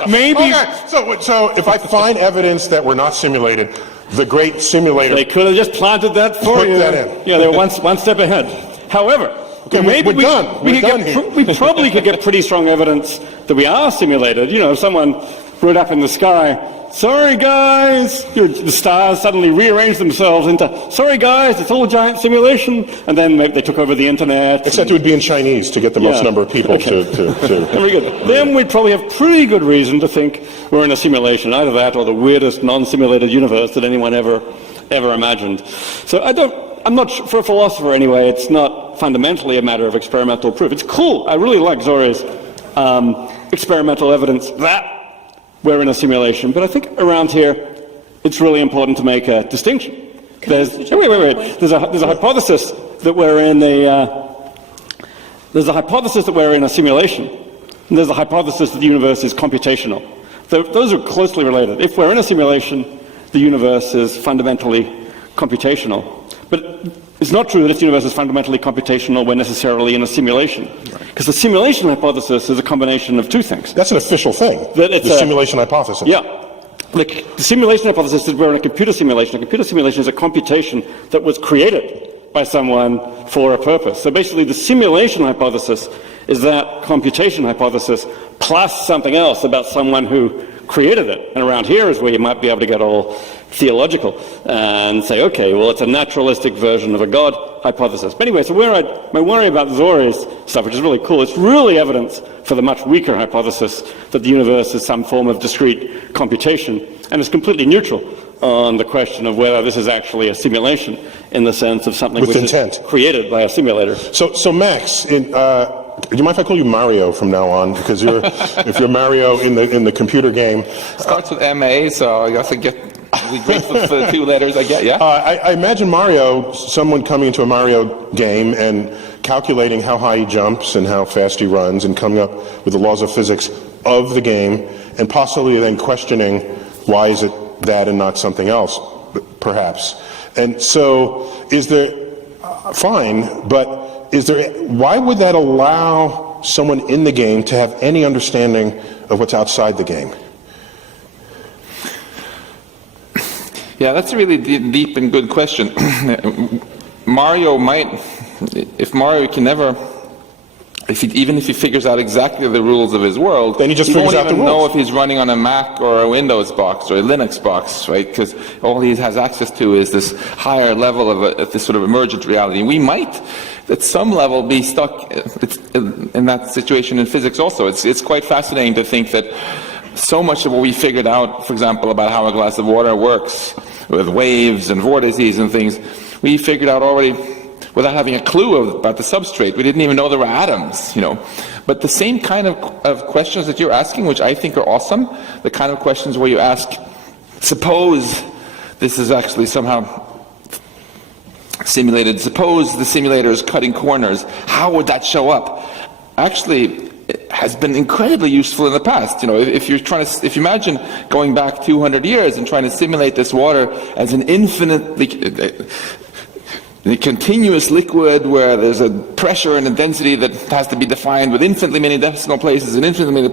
Maybe... Okay, so if I find evidence that we're not simulated, the great simulator... They could have just planted that for you. Put that in. Yeah, they're one step ahead. However... Okay, maybe we're done. We probably could get pretty strong evidence that we are simulated. If someone wrote up in the sky, sorry guys, the stars suddenly rearranged themselves into, sorry guys, it's all a giant simulation, and then they took over the internet. Except it would be in Chinese to get the most number of people to... Very good. Then we'd probably have pretty good reason to think we're in a simulation, either that or the weirdest non-simulated universe that anyone ever imagined. So I'm not sure, for a philosopher anyway, it's not fundamentally a matter of experimental proof. It's cool. I really like Zori's experimental evidence that we're in a simulation, but I think around here it's really important to make a distinction. There's a hypothesis that we're in a simulation, and there's a hypothesis that the universe is computational. Those are closely related. If we're in a simulation, the universe is fundamentally computational. But it's not true that this universe is fundamentally computational, we're necessarily in a simulation. Because the simulation hypothesis is a combination of two things. That's an official thing, the simulation hypothesis. Yeah. The simulation hypothesis is we're in a computer simulation. A computer simulation is a computation that was created by someone for a purpose. So basically the simulation hypothesis is that computation hypothesis plus something else about someone who created it. And around here is where you might be able to get all theological and say, okay, well, it's a naturalistic version of a God hypothesis. But anyway, so my worry about Zohri's stuff, which is really cool, it's really evidence for the much weaker hypothesis that the universe is some form of discrete computation, and it's completely neutral on the question of whether this is actually a simulation in the sense of something with which intent is created by a simulator. So Max, do you mind if I call you Mario from now on? Because if you're Mario in the computer game. Starts with MA, so I guess I get grateful for the 2 letters I get, yeah? I imagine Mario, someone coming into a Mario game and calculating how high he jumps and how fast he runs and coming up with the laws of physics of the game and possibly then questioning why is it that and not something else, perhaps. And so is there, fine, but why would that allow someone in the game to have any understanding of what's outside the game? Yeah, that's a really deep and good question. Mario might, if Mario can never, even if he figures out exactly the rules of his world, then he just figures out the rules. He won't even know if he's running on a Mac or a Windows box or a Linux box, right? Because all he has access to is this higher level of this sort of emergent reality. We might, at some level, be stuck in that situation in physics also. It's quite fascinating to think that so much of what we figured out, for example, about how a glass of water works with waves and vortices and things, we figured out already without having a clue about the substrate. We didn't even know there were atoms, But the same kind of questions that you're asking, which I think are awesome, the kind of questions where you ask, suppose this is actually somehow simulated, suppose the simulator is cutting corners, how would that show up? Actually, it has been incredibly useful in the past. If you imagine going back 200 years and trying to simulate this water as an infinitely continuous liquid where there's a pressure and a density that has to be defined with infinitely many decimal places and infinitely many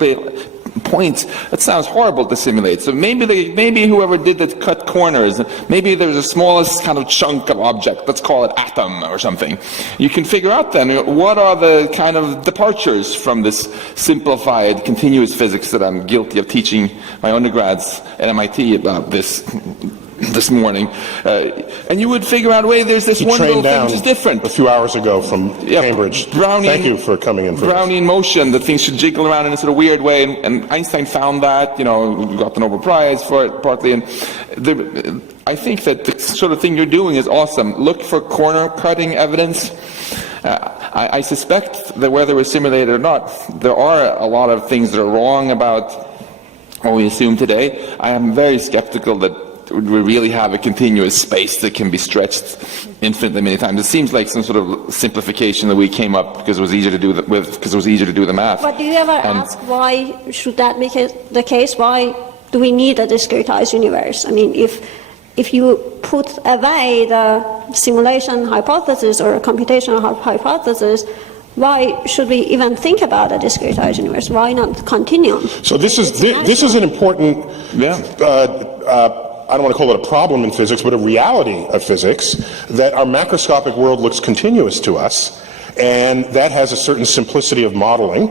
points, that sounds horrible to simulate. So maybe whoever did that cut corners, maybe there's the smallest kind of chunk of object, let's call it atom or something. You can figure out then what are the kind of departures from this simplified continuous physics that I'm guilty of teaching my undergrads at MIT about this morning, and you would figure out, wait, there's this one little thing which is different. A few hours ago from Cambridge. Thank you for coming in for Brownian motion, that things should jiggle around in a sort of weird way, and Einstein found that, got the Nobel Prize for it partly, and I think that the sort of thing you're doing is awesome. Look for corner-cutting evidence. I suspect that whether we're simulated or not, there are a lot of things that are wrong about what we assume today. I am very skeptical that we really have a continuous space that can be stretched infinitely many times. It seems like some sort of simplification that we came up because it was easier to do the math. But do you ever ask why should that be the case? Why do we need a discretized universe? I mean, if you put away the simulation hypothesis or a computational hypothesis, why should we even think about a discretized universe? Why not continuum? So this is an important. I don't want to call it a problem in physics, but a reality of physics, that our macroscopic world looks continuous to us, and that has a certain simplicity of modeling.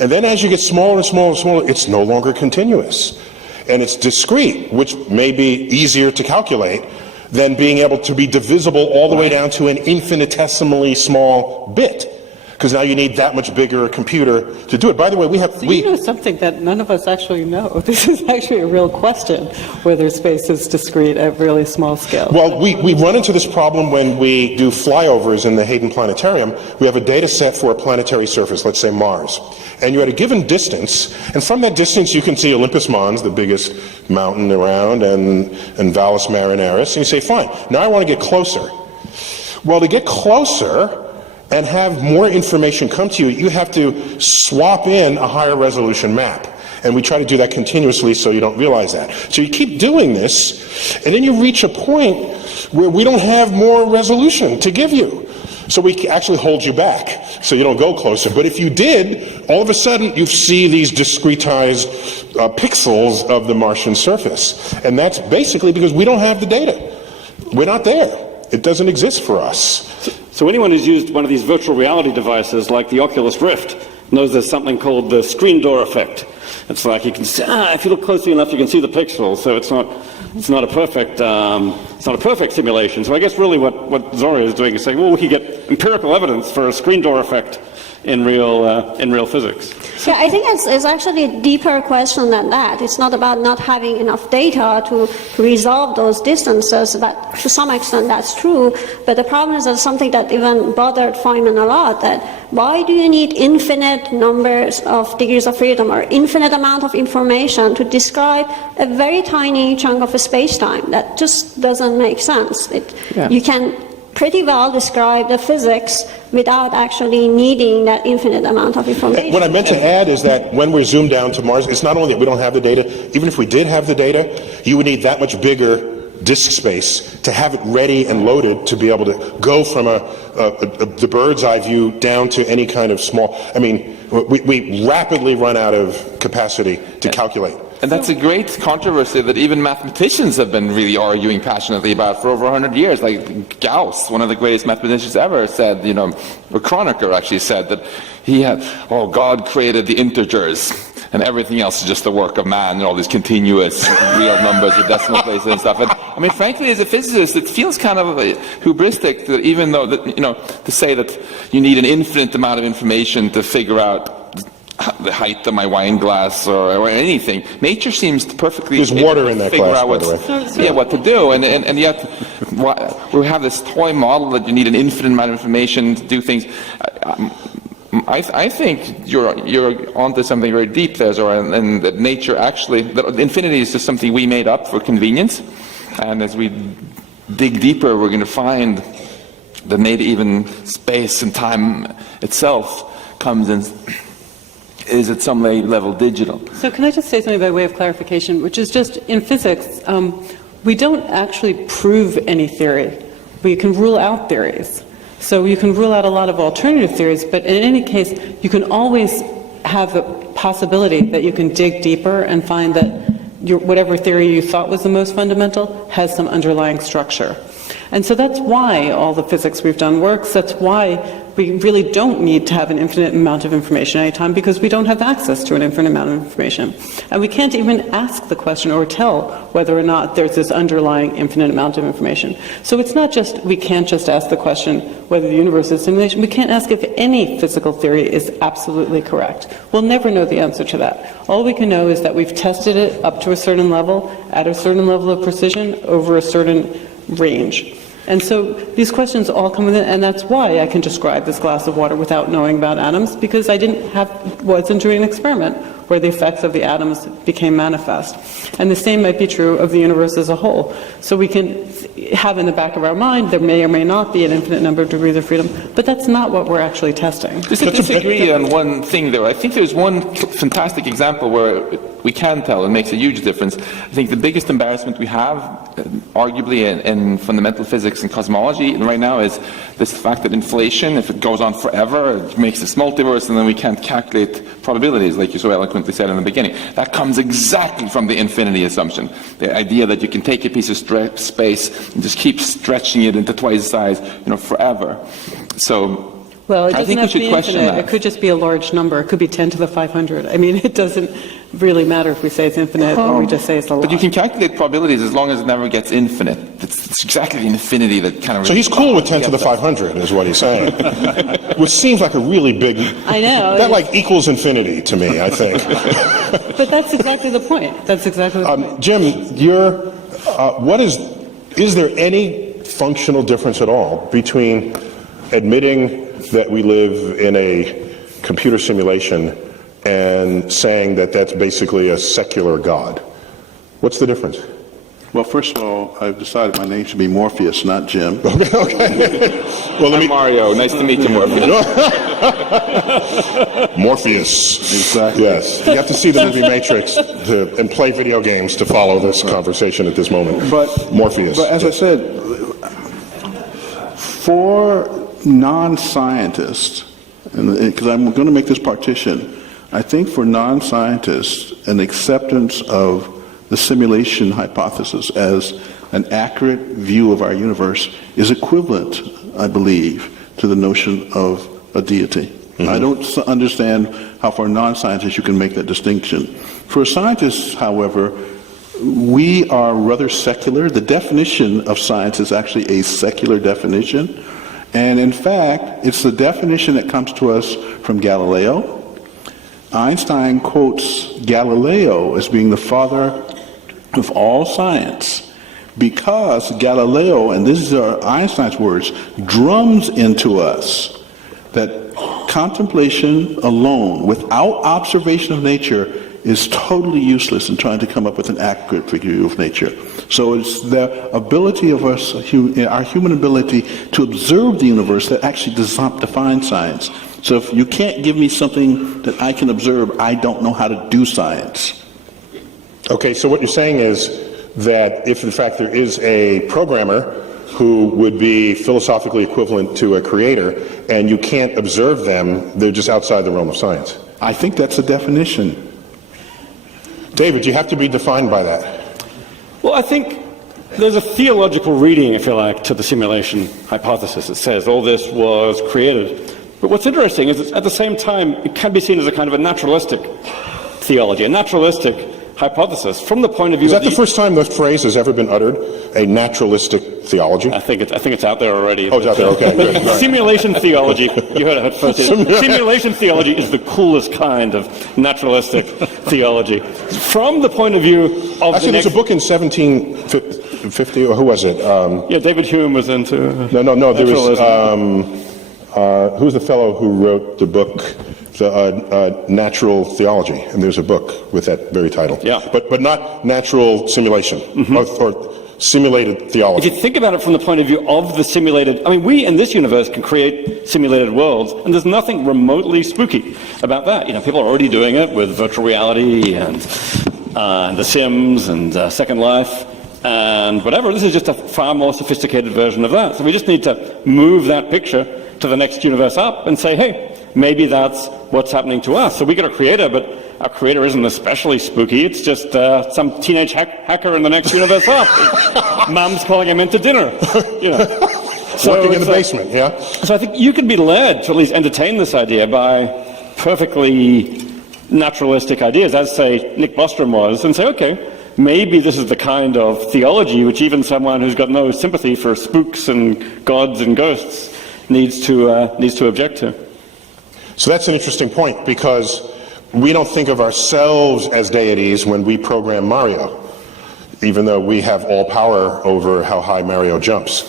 And then as you get smaller and smaller and smaller, it's no longer continuous. And it's discrete, which may be easier to calculate than being able to be divisible all the way down to an infinitesimally small bit. Because now you need that much bigger a computer to do it. By the way, you know something that none of us actually know. This is actually a real question, whether space is discrete at really small scale. Well, we run into this problem when we do flyovers in the Hayden Planetarium. We have a data set for a planetary surface, let's say Mars. And you're at a given distance, and from that distance you can see Olympus Mons, the biggest mountain around, and Valles Marineris, and you say, fine, now I want to get closer. Well, to get closer and have more information come to you, you have to swap in a higher resolution map. And we try to do that continuously so you don't realize that. So you keep doing this, and then you reach a point where we don't have more resolution to give you. So we actually hold you back so you don't go closer. But if you did, all of a sudden you see these discretized pixels of the Martian surface. And that's basically because we don't have the data. We're not there. It doesn't exist for us. So anyone who's used one of these virtual reality devices like the Oculus Rift knows there's something called the screen door effect. It's like you can see, if you look closely enough, you can see the pixels. So it's not a perfect simulation. So I guess really what Zoria is doing is saying, well, we can get empirical evidence for a screen door effect in real physics. Yeah, I think it's actually a deeper question than that. It's not about not having enough data to resolve those distances. That to some extent that's true. But the problem is that something that even bothered Feynman a lot, that why do you need infinite numbers of degrees of freedom or infinite amount of information to describe a very tiny chunk of a space-time? That just doesn't make sense. You can pretty well describe the physics without actually needing that infinite amount of information. What I meant to add is that when we're zoomed down to Mars, it's not only that we don't have the data, even if we did have the data, you would need that much bigger disk space to have it ready and loaded to be able to go from the bird's eye view down to any kind of small, I mean, we rapidly run out of capacity to calculate. And that's a great controversy that even mathematicians have been really arguing passionately about for over 100 years. Like Gauss, one of the greatest mathematicians ever, said, or Kronecker actually said that God created the integers and everything else is just the work of man, and all these continuous real numbers with decimal places and stuff. And I mean, frankly, as a physicist, it feels kind of hubristic that even though to say that you need an infinite amount of information to figure out the height of my wine glass or anything. Nature seems to perfectly There's water in that figure glass, out by the way. what to do, and yet we have this toy model that you need an infinite amount of information to do things. I think you're onto something very deep there, Zora, and that nature actually, that infinity is just something we made up for convenience, and as we dig deeper, we're going to find that maybe even space and time itself comes in. Is at some level digital. So can I just say something by way of clarification, which is just in physics, we don't actually prove any theory. We can rule out theories. So you can rule out a lot of alternative theories, but in any case, you can always have the possibility that you can dig deeper and find that whatever theory you thought was the most fundamental has some underlying structure. And so that's why all the physics we've done works. That's why we really don't need to have an infinite amount of information at any time, because we don't have access to an infinite amount of information. And we can't even ask the question or tell whether or not there's this underlying infinite amount of information. So it's not just, we can't just ask the question whether the universe is simulation. We can't ask if any physical theory is absolutely correct. We'll never know the answer to that. All we can know is that we've tested it up to a certain level, at a certain level of precision, over a certain range. And so these questions all come within, and that's why I can describe this glass of water without knowing about atoms, because I wasn't doing an experiment where the effects of the atoms became manifest. And the same might be true of the universe as a whole. So we can have in the back of our mind there may or may not be an infinite number of degrees of freedom, but that's not what we're actually testing. Just to disagree on one thing though, I think there's one fantastic example where we can tell it makes a huge difference. I think the biggest embarrassment we have, arguably in fundamental physics and cosmology right now, is this fact that inflation, if it goes on forever, it makes this multiverse, and then we can't calculate probabilities, like you so eloquently said in the beginning. That comes exactly from the infinity assumption. The idea that you can take a piece of space and just keep stretching it into twice the size, forever. So well, it I doesn't think have we to be should question infinite. that. It could just be a large number. It could be 10 to the 500. I mean, it doesn't really matter if we say it's infinite or we just say it's a lot. But you can calculate probabilities as long as it never gets infinite. It's exactly the infinity that kind of... So he's cool with 10 to the 500 is what he's saying. Which seems like a really big... I know. That like equals infinity to me, I think. But that's exactly the point. That's exactly the point. Jim, is there any functional difference at all between admitting that we live in a computer simulation and saying that that's basically a secular God? What's the difference? Well, first of all, I've decided my name should be Morpheus, not Jim. Okay. Well, I'm Mario. Nice to meet you, Morpheus. Morpheus. Exactly. Yes. You have to see the movie Matrix and play video games to follow this conversation at this moment. But Morpheus. But as I said, for non-scientists, because I'm going to make this partition, I think for non-scientists, an acceptance of the simulation hypothesis as an accurate view of our universe is equivalent, I believe, to the notion of a deity. I don't understand how for a non-scientist you can make that distinction. For a scientist, however, we are rather secular. The definition of science is actually a secular definition. And in fact, it's the definition that comes to us from Galileo. Einstein quotes Galileo as being the father of all science because Galileo, and this is Einstein's words, drums into us that contemplation alone, without observation of nature, is totally useless in trying to come up with an accurate figure of nature. So it's the ability of us, our human ability to observe the universe that actually defines science. So if you can't give me something that I can observe, I don't know how to do science. Okay, so what you're saying is that if in fact there is a programmer who would be philosophically equivalent to a creator, and you can't observe them, they're just outside the realm of science. I think that's a definition. David, you have to be defined by that. Well, I think there's a theological reading, if you like, to the simulation hypothesis. It says all this was created. But what's interesting is that at the same time, it can be seen as a kind of a naturalistic theology, a naturalistic hypothesis from the point of view. Is that the first time the phrase has ever been uttered? A naturalistic theology? I think it's out there already. Oh, it's out there. Okay, good. All right. Simulation theology. You heard it first. Simulation theology is the coolest kind of naturalistic theology. From the point of view of actually, there's a book in 1750, or who was it? Yeah, David Hume was into. No. There was. Who's the fellow who wrote the book? Natural Theology, and there's a book with that very title. Yeah. But not natural simulation, or simulated theology. If you think about it from the point of view of the simulated, I mean, we in this universe can create simulated worlds, and there's nothing remotely spooky about that. You know, people are already doing it with virtual reality and The Sims and Second Life and whatever. This is just a far more sophisticated version of that. So we just need to move that picture to the next universe up and say, hey, maybe that's what's happening to us. So we got a creator, but our creator isn't especially spooky. It's just some teenage hacker in the next universe up. Mom's calling him into dinner. You know. Working in the basement, yeah? So I think you can be led to at least entertain this idea by perfectly naturalistic ideas, as, say, Nick Bostrom was, and say, okay, maybe this is the kind of theology which even someone who's got no sympathy for spooks and gods and ghosts needs to object to. So that's an interesting point, because we don't think of ourselves as deities when we program Mario, even though we have all power over how high Mario jumps,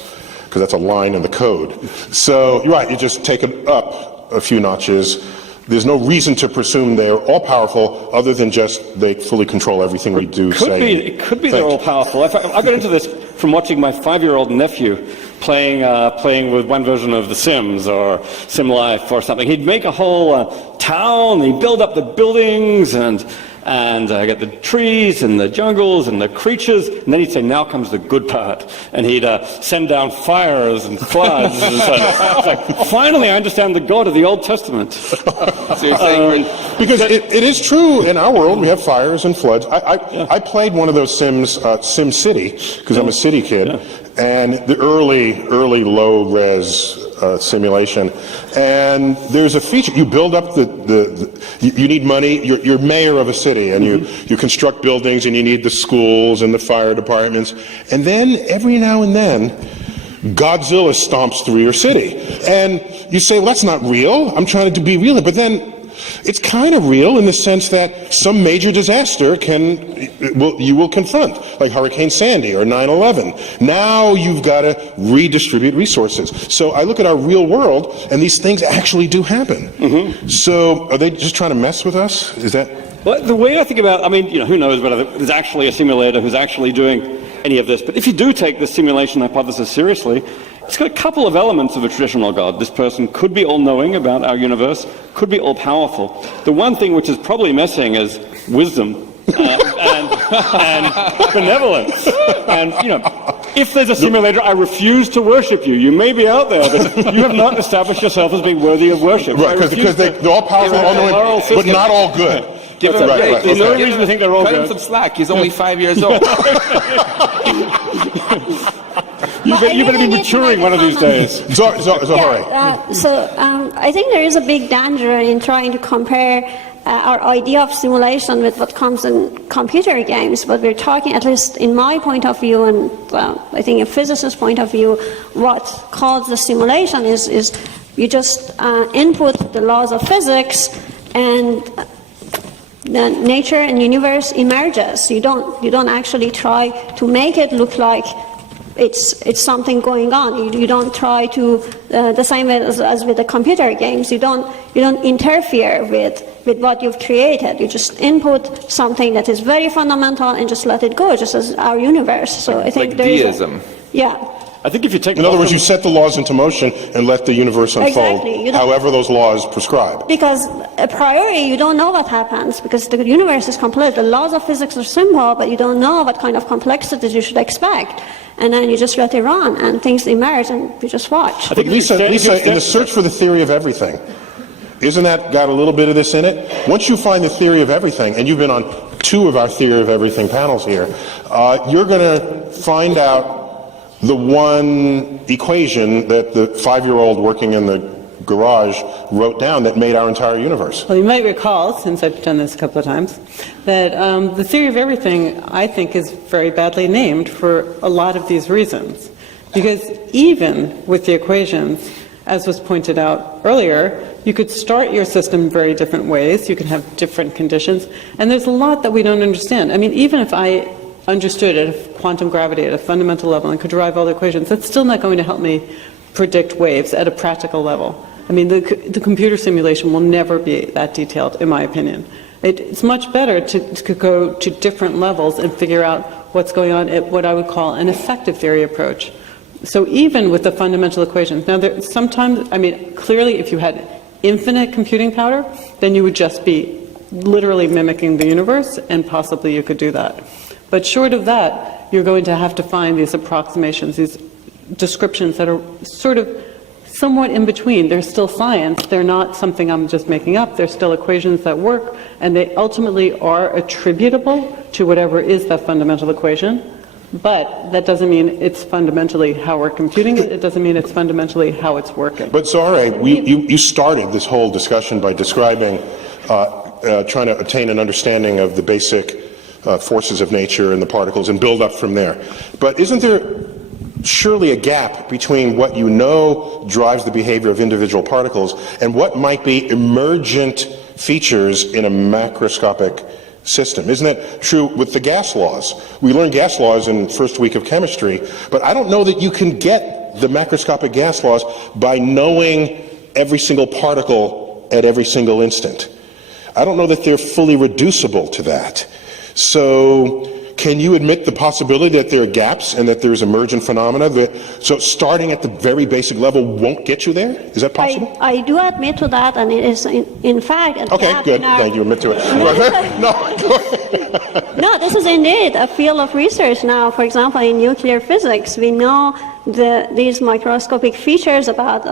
because that's a line in the code. So, you're right, you just take it up a few notches. There's no reason to presume they're all-powerful other than just they fully control everying we do, say. It could be they're all-powerful. I got into this from watching my 5-year-old nephew playing with one version of The Sims or Sim Life or something. He'd make a whole town, he'd build up the buildings and get the trees and the jungles and the creatures, and then he'd say, now comes the good part. And he'd send down fires and floods. And so it's like, finally I understand the God of the Old Testament. So you're saying because it is true in our world, we have fires and floods. I played one of those Sims, Sim City, because I'm a city kid, and the early low-res simulation, and there's a feature. You build up you need money. You're mayor of a city, and you construct buildings, and you need the schools and the fire departments, and then every now and then Godzilla stomps through your city, and you say, well, that's not real. I'm trying to be real, but then it's kind of real in the sense that some major disaster you will confront, like Hurricane Sandy or 9/11. Now you've got to redistribute resources. So I look at our real world, and these things actually do happen. So are they just trying to mess with us? Is that? Well, the way I think about it, I mean, who knows whether there's actually a simulator who's actually doing any of this. But if you do take the simulation hypothesis seriously, it's got a couple of elements of a traditional God. This person could be all-knowing about our universe, could be all-powerful. The one thing which is probably missing is wisdom and benevolence. And, if there's a simulator, I refuse to worship you. You may be out there, but you have not established yourself as being worthy of worship. Right, because they're all-powerful, all-knowing, but not all good. Give him a break. There's no reason to think they're all Cut good. him some slack. He's only 5 years old. You better be maturing one of these days. Zohore. I think there is a big danger in trying to compare our idea of simulation with what comes in computer games, but we're talking, at least in my point of view, and I think a physicist's point of view, what calls the simulation is you just input the laws of physics, and the nature and universe emerges. You don't actually try to make it look like it's something going on. You don't try to the same way as with the computer games. You don't interfere with what you've created. You just input something that is very fundamental and just let it go, just as our universe. So I think like there deism. I think if you take In other words, you set the laws into motion and let the universe unfold however those laws prescribe. Because a priori, you don't know what happens, because the universe is complex. The laws of physics are simple, but you don't know what kind of complexities you should expect. And then you just let it run, and things emerge, and you just watch. I think Lisa, in the search for the theory of everything, isn't that got a little bit of this in it? Once you find the theory of everything, and you've been on 2 of our theory of everything panels here, you're going to find out the one equation that the 5-year-old working in the garage wrote down that made our entire universe. Well, you might recall, since I've done this a couple of times, that the theory of everything, I think, is very badly named for a lot of these reasons. Because even with the equations, as was pointed out earlier, you could start your system very different ways, you can have different conditions, and there's a lot that we don't understand. I mean, even if I understood it, quantum gravity at a fundamental level and could derive all the equations, that's still not going to help me predict waves at a practical level. I mean, the computer simulation will never be that detailed, in my opinion. It's much better to go to different levels and figure out what's going on at what I would call an effective theory approach. So even with the fundamental equations, now sometimes, I mean, clearly if you had infinite computing power, then you would just be literally mimicking the universe, and possibly you could do that. But short of that, you're going to have to find these approximations, these descriptions that are sort of somewhat in between. They're still science. They're not something I'm just making up. They're still equations that work, and they ultimately are attributable to whatever is that fundamental equation. But that doesn't mean it's fundamentally how we're computing it. It doesn't mean it's fundamentally how it's working. But Zohore, you started this whole discussion by describing trying to attain an understanding of the basic forces of nature and the particles and build up from there. But isn't there surely a gap between what you know drives the behavior of individual particles and what might be emergent features in a macroscopic system? Isn't that true with the gas laws? We learned gas laws in first week of chemistry, but I don't know that you can get the macroscopic gas laws by knowing every single particle at every single instant. I don't know that they're fully reducible to that. So can you admit the possibility that there are gaps and that there's emergent phenomena so starting at the very basic level won't get you there? Is that possible? I do admit to that, and it is in fact a okay, gap good. in our... Thank you. Admit to it. No, this is indeed a field of research now. For example, in nuclear physics, we know these microscopic features about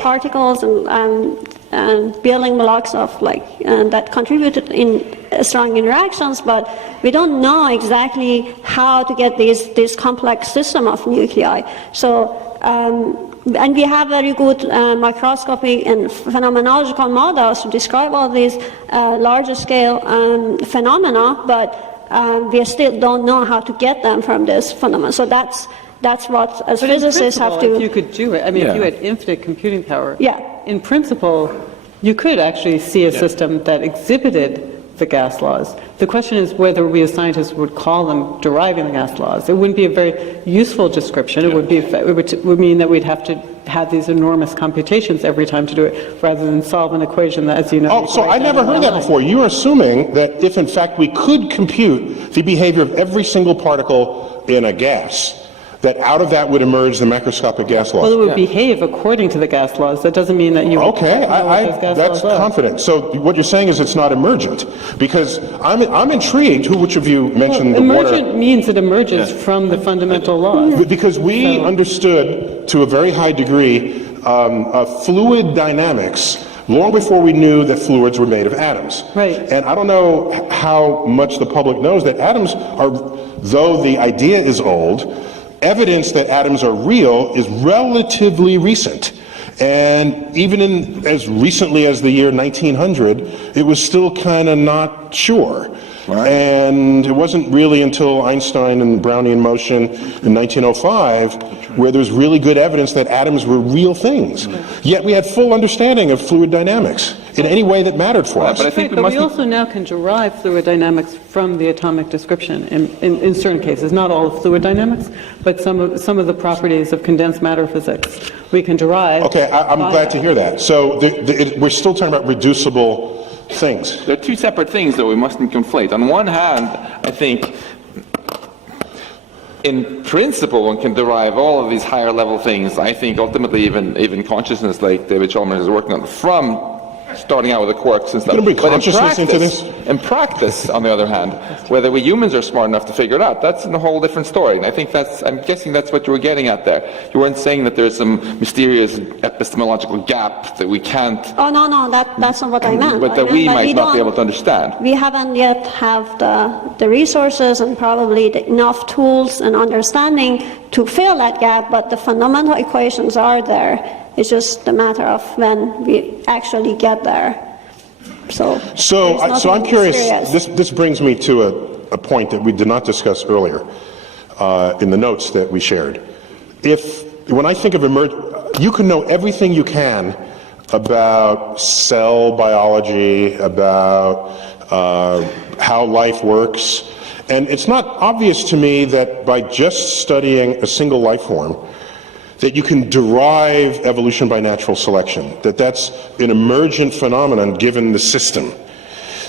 particles and building blocks of that contributed in strong interactions, but we don't know exactly how to get this complex system of nuclei. So, and we have very good microscopic and phenomenological models to describe all these larger scale phenomena, but we still don't know how to get them from this phenomenon. So that's what, as physicists, have to... If you could do it, I mean, if you had infinite computing power, in principle, you could actually see a system that exhibited the gas laws. The question is whether we as scientists would call them deriving the gas laws. It wouldn't be a very useful description. It would mean that we'd have to have these enormous computations every time to do it, rather than solve an equation that, as you know... Oh, so I never heard that before. You're assuming that if, in fact, we could compute the behavior of every single particle in a gas, that out of that would emerge the macroscopic gas laws. Well, it would behave according to the gas laws. That doesn't mean that you would okay, that's confident. So what you're saying is it's not emergent, because I'm intrigued. Which of you mentioned the water? Emergent means it emerges from the fundamental laws. Because we understood to a very high degree fluid dynamics long before we knew that fluids were made of atoms. Right. And I don't know how much the public knows that atoms are, though the idea is old, evidence that atoms are real is relatively recent. And even as recently as the year 1900, it was still kind of not sure. Right. And it wasn't really until Einstein and Brownian motion in 1905 where there's really good evidence that atoms were real things. Yet we had full understanding of fluid dynamics in any way that mattered for us. But I think we also now can derive fluid dynamics from the atomic description in certain cases. Not all of fluid dynamics, but some of the properties of condensed matter physics we can derive. Okay, I'm glad to hear that. So we're still talking about reducible things. They're two separate things that we mustn't conflate. On one hand, I think in principle one can derive all of these higher level things. I think ultimately even consciousness, like David Chalmers is working on, from starting out with the quarks and stuff. Bring consciousness into this? In practice, on the other hand, whether we humans are smart enough to figure it out, that's a whole different story. And I think I'm guessing that's what you were getting at there. You weren't saying that there's some mysterious epistemological gap that we can't... Oh, no, that's not what I meant. But that we might not be able to understand. We haven't yet have the resources and probably enough tools and understanding to fill that gap, but the fundamental equations are there. It's just a matter of when we actually get there. So I'm curious. This brings me to a point that we did not discuss earlier in the notes that we shared. When I think of you can know everything you can about cell biology, about how life works, and it's not obvious to me that by just studying a single life form, that you can derive evolution by natural selection, that's an emergent phenomenon given the system.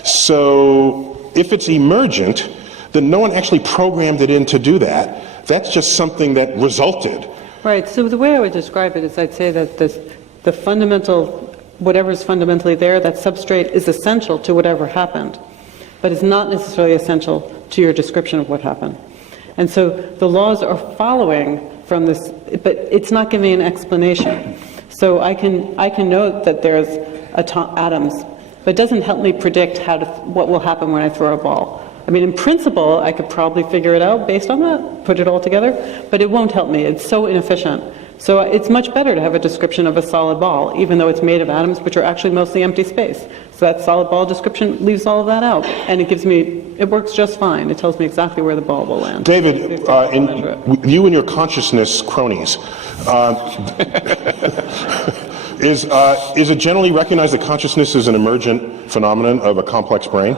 So if it's emergent, then no one actually programmed it in to do that. That's just something that resulted. Right, so the way I would describe it is I'd say that the fundamental, whatever's fundamentally there, that substrate is essential to whatever happened, but it's not necessarily essential to your description of what happened. And so the laws are following from this, but it's not giving an explanation. So I can note that there's atoms, but it doesn't help me predict what will happen when I throw a ball. I mean, in principle, I could probably figure it out based on that, put it all together, but it won't help me. It's so inefficient. So it's much better to have a description of a solid ball, even though it's made of atoms, which are actually mostly empty space. So that solid ball description leaves all of that out, and it works just fine. It tells me exactly where the ball will land. David, you and your consciousness cronies, is it generally recognized that consciousness is an emergent phenomenon of a complex brain?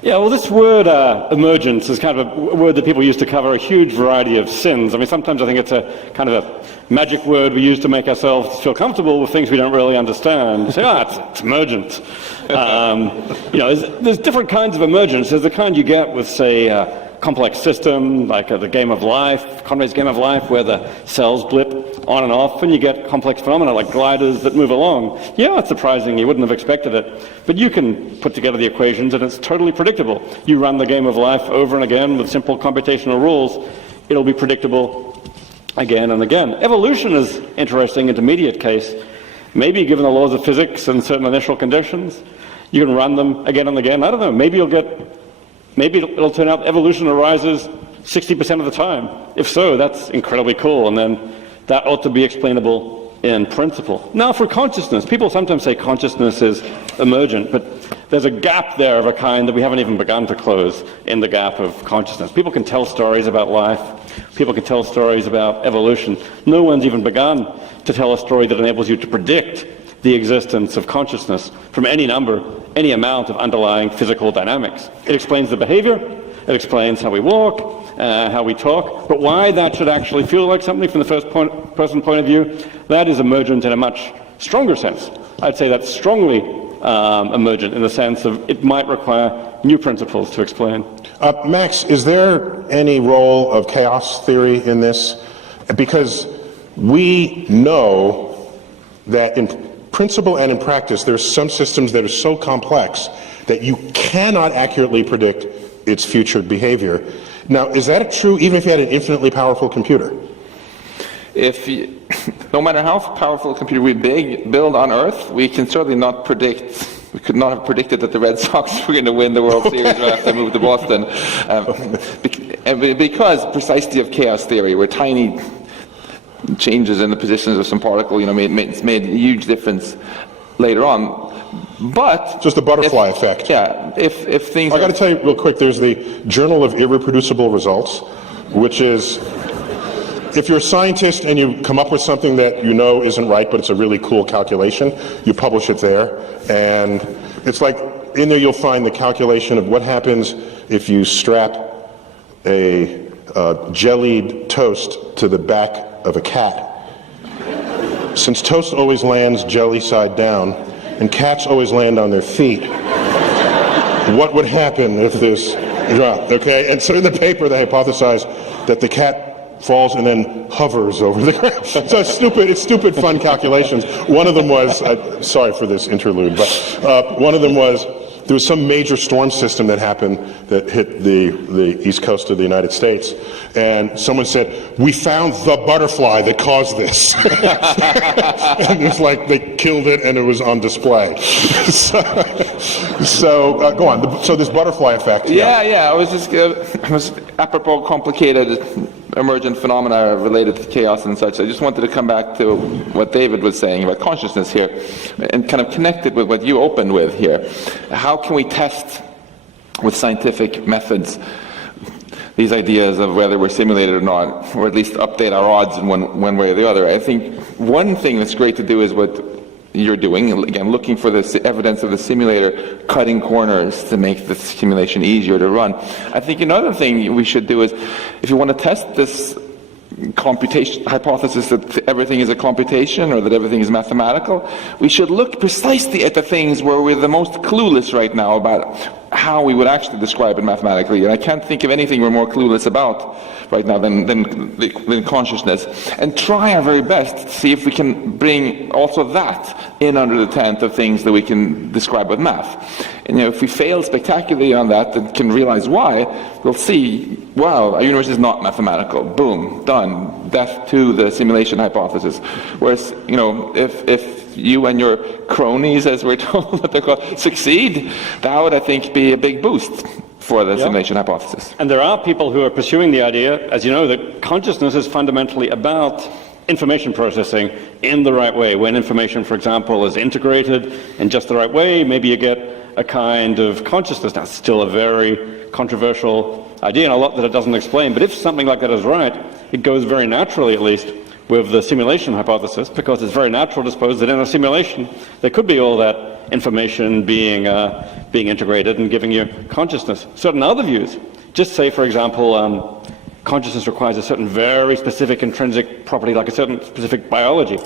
Yeah, well, this word emergence is kind of a word that people use to cover a huge variety of sins. I mean, sometimes I think it's a kind of a magic word we use to make ourselves feel comfortable with things we don't really understand. You say, it's emergent. There's different kinds of emergence. There's the kind you get with, say, complex system, like the game of life, Conway's Game of Life, where the cells blip on and off, and you get complex phenomena like gliders that move along. Yeah, it's surprising, you wouldn't have expected it. But you can put together the equations, and it's totally predictable. You run the game of life over and again with simple computational rules, it'll be predictable again and again. Evolution is interesting, intermediate case. Maybe given the laws of physics and certain initial conditions, you can run them again and again. I don't know, maybe it'll turn out evolution arises 60% of the time. If so, that's incredibly cool, and then that ought to be explainable in principle. Now for consciousness, people sometimes say consciousness is emergent, but there's a gap there of a kind that we haven't even begun to close in the gap of consciousness. People can tell stories about life, people can tell stories about evolution. No one's even begun to tell a story that enables you to predict the existence of consciousness from any number, any amount of underlying physical dynamics. It explains the behavior, it explains how we walk, how we talk, but why that should actually feel like something from the first-person point of view, that is emergent in a much stronger sense. I'd say that's strongly emergent in the sense of it might require new principles to explain. Max, is there any role of chaos theory in this? Because we know that in principle and in practice, there's some systems that are so complex that you cannot accurately predict its future behavior. Now, is that true even if you had an infinitely powerful computer? No matter how powerful a computer we build on Earth, we can certainly not predict. We could not have predicted that the Red Sox were going to win the World Series right after they moved to Boston. because precisely of chaos theory, where tiny changes in the positions of some particle, made a huge difference later on. But just the butterfly effect. Yeah, if things. I got to tell you real quick. There's the Journal of Irreproducible Results, which is, if you're a scientist and you come up with something that you know isn't right, but it's a really cool calculation, you publish it there, and it's like in there you'll find the calculation of what happens if you strap a jellied toast to the back of a cat. Since toast always lands jelly side down, and cats always land on their feet, what would happen if this dropped, okay? And so in the paper they hypothesized that the cat falls and then hovers over the ground. So it's stupid fun calculations. One of them was, sorry for this interlude, but one of them was, there was some major storm system that happened that hit the east coast of the United States, and someone said, "We found the butterfly that caused this." And it's like they killed it and it was on display. So go on. So this butterfly effect. Yeah. It was apropos complicated emergent phenomena related to chaos and such. I just wanted to come back to what David was saying about consciousness here, and kind of connect it with what you opened with here. How can we test with scientific methods these ideas of whether we're simulated or not, or at least update our odds in one way or the other? I think one thing that's great to do is what you're doing, again, looking for this evidence of the simulator cutting corners to make the simulation easier to run. I think another thing we should do is, if you want to test this computation hypothesis that everything is a computation or that everything is mathematical, we should look precisely at the things where we're the most clueless right now about how we would actually describe it mathematically. And I can't think of anything we're more clueless about right now than consciousness. And try our very best to see if we can bring also that in under the tent of things that we can describe with math. And if we fail spectacularly on that and can realize why, we'll see, wow, our universe is not mathematical. Boom, done. Death to the simulation hypothesis. Whereas, if you and your cronies, as we're told what they're called, succeed, that would, I think, be a big boost for the simulation hypothesis. And there are people who are pursuing the idea, as you know, that consciousness is fundamentally about information processing in the right way. When information, for example, is integrated in just the right way, maybe you get a kind of consciousness. That's still a very controversial idea and a lot that it doesn't explain. But if something like that is right, it goes very naturally, at least, with the simulation hypothesis, because it's very natural to suppose that in a simulation there could be all that information being integrated and giving you consciousness. Certain other views just say, for example, consciousness requires a certain very specific intrinsic property, like a certain specific biology.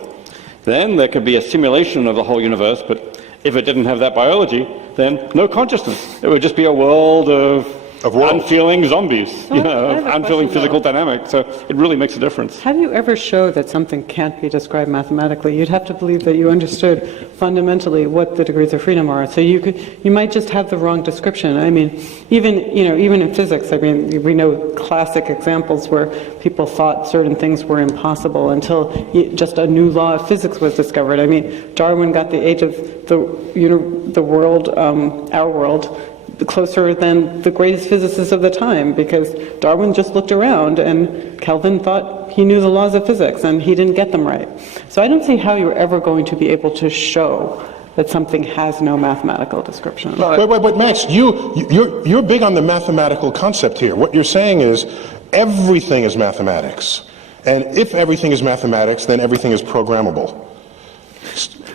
Then there could be a simulation of the whole universe, but if it didn't have that biology, then no consciousness. It would just be a world of unfeeling zombies, unfeeling physical dynamics. So it really makes a difference. How do you ever show that something can't be described mathematically? You'd have to believe that you understood fundamentally what the degrees of freedom are. So you might just have the wrong description. I mean, even in physics, we know classic examples where people thought certain things were impossible until just a new law of physics was discovered. I mean, Darwin got the age of the world, our world, closer than the greatest physicists of the time, because Darwin just looked around and Kelvin thought he knew the laws of physics and he didn't get them right. So I don't see how you're ever going to be able to show that something has no mathematical description. Wait, Max, you're big on the mathematical concept here. What you're saying is everything is mathematics. And if everything is mathematics, then everything is programmable.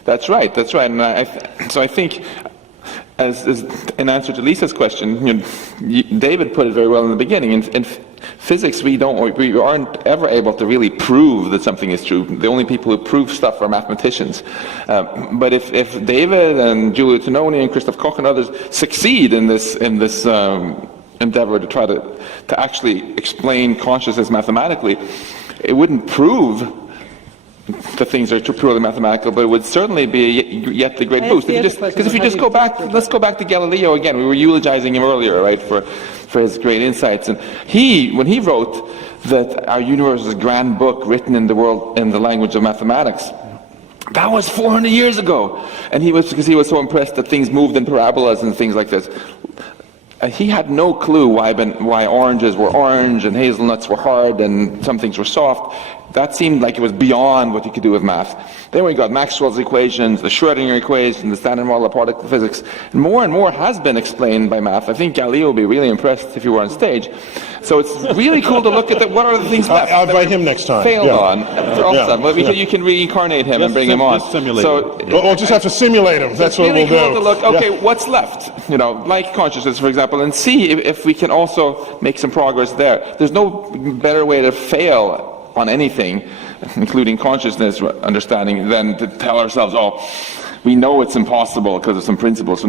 That's right. And so I think, as in answer to Lisa's question, David put it very well in the beginning. In physics, we aren't ever able to really prove that something is true. The only people who prove stuff are mathematicians. But if David and Giulio Tononi and Christoph Koch and others succeed in this endeavor to try to actually explain consciousness mathematically, it wouldn't prove the things are purely mathematical, but it would certainly be yet the great boost. Because if you just go back, let's go back to Galileo again. We were eulogizing him earlier, right, for his great insights. And when he wrote that our universe is a grand book written in the language of mathematics, that was 400 years ago. And because he was so impressed that things moved in parabolas and things like this. he had no clue why oranges were orange and hazelnuts were hard and some things were soft. That seemed like it was beyond what you could do with math. Then we got Maxwell's equations, the Schrödinger equation, the standard model of particle physics, and more has been explained by math. I think Galileo would be really impressed if he were on stage. So it's really cool to look at what are the things left. I'll invite him next time. Failed Yeah. on. Awesome. Well, you can reincarnate him and bring him on. So We'll just have to simulate him. That's what really we'll cool do. to look, okay, what's left? Like consciousness, for example, and see if we can also make some progress there. There's no better way to fail on anything, including consciousness understanding, than to tell ourselves, we know it's impossible because of some principles, so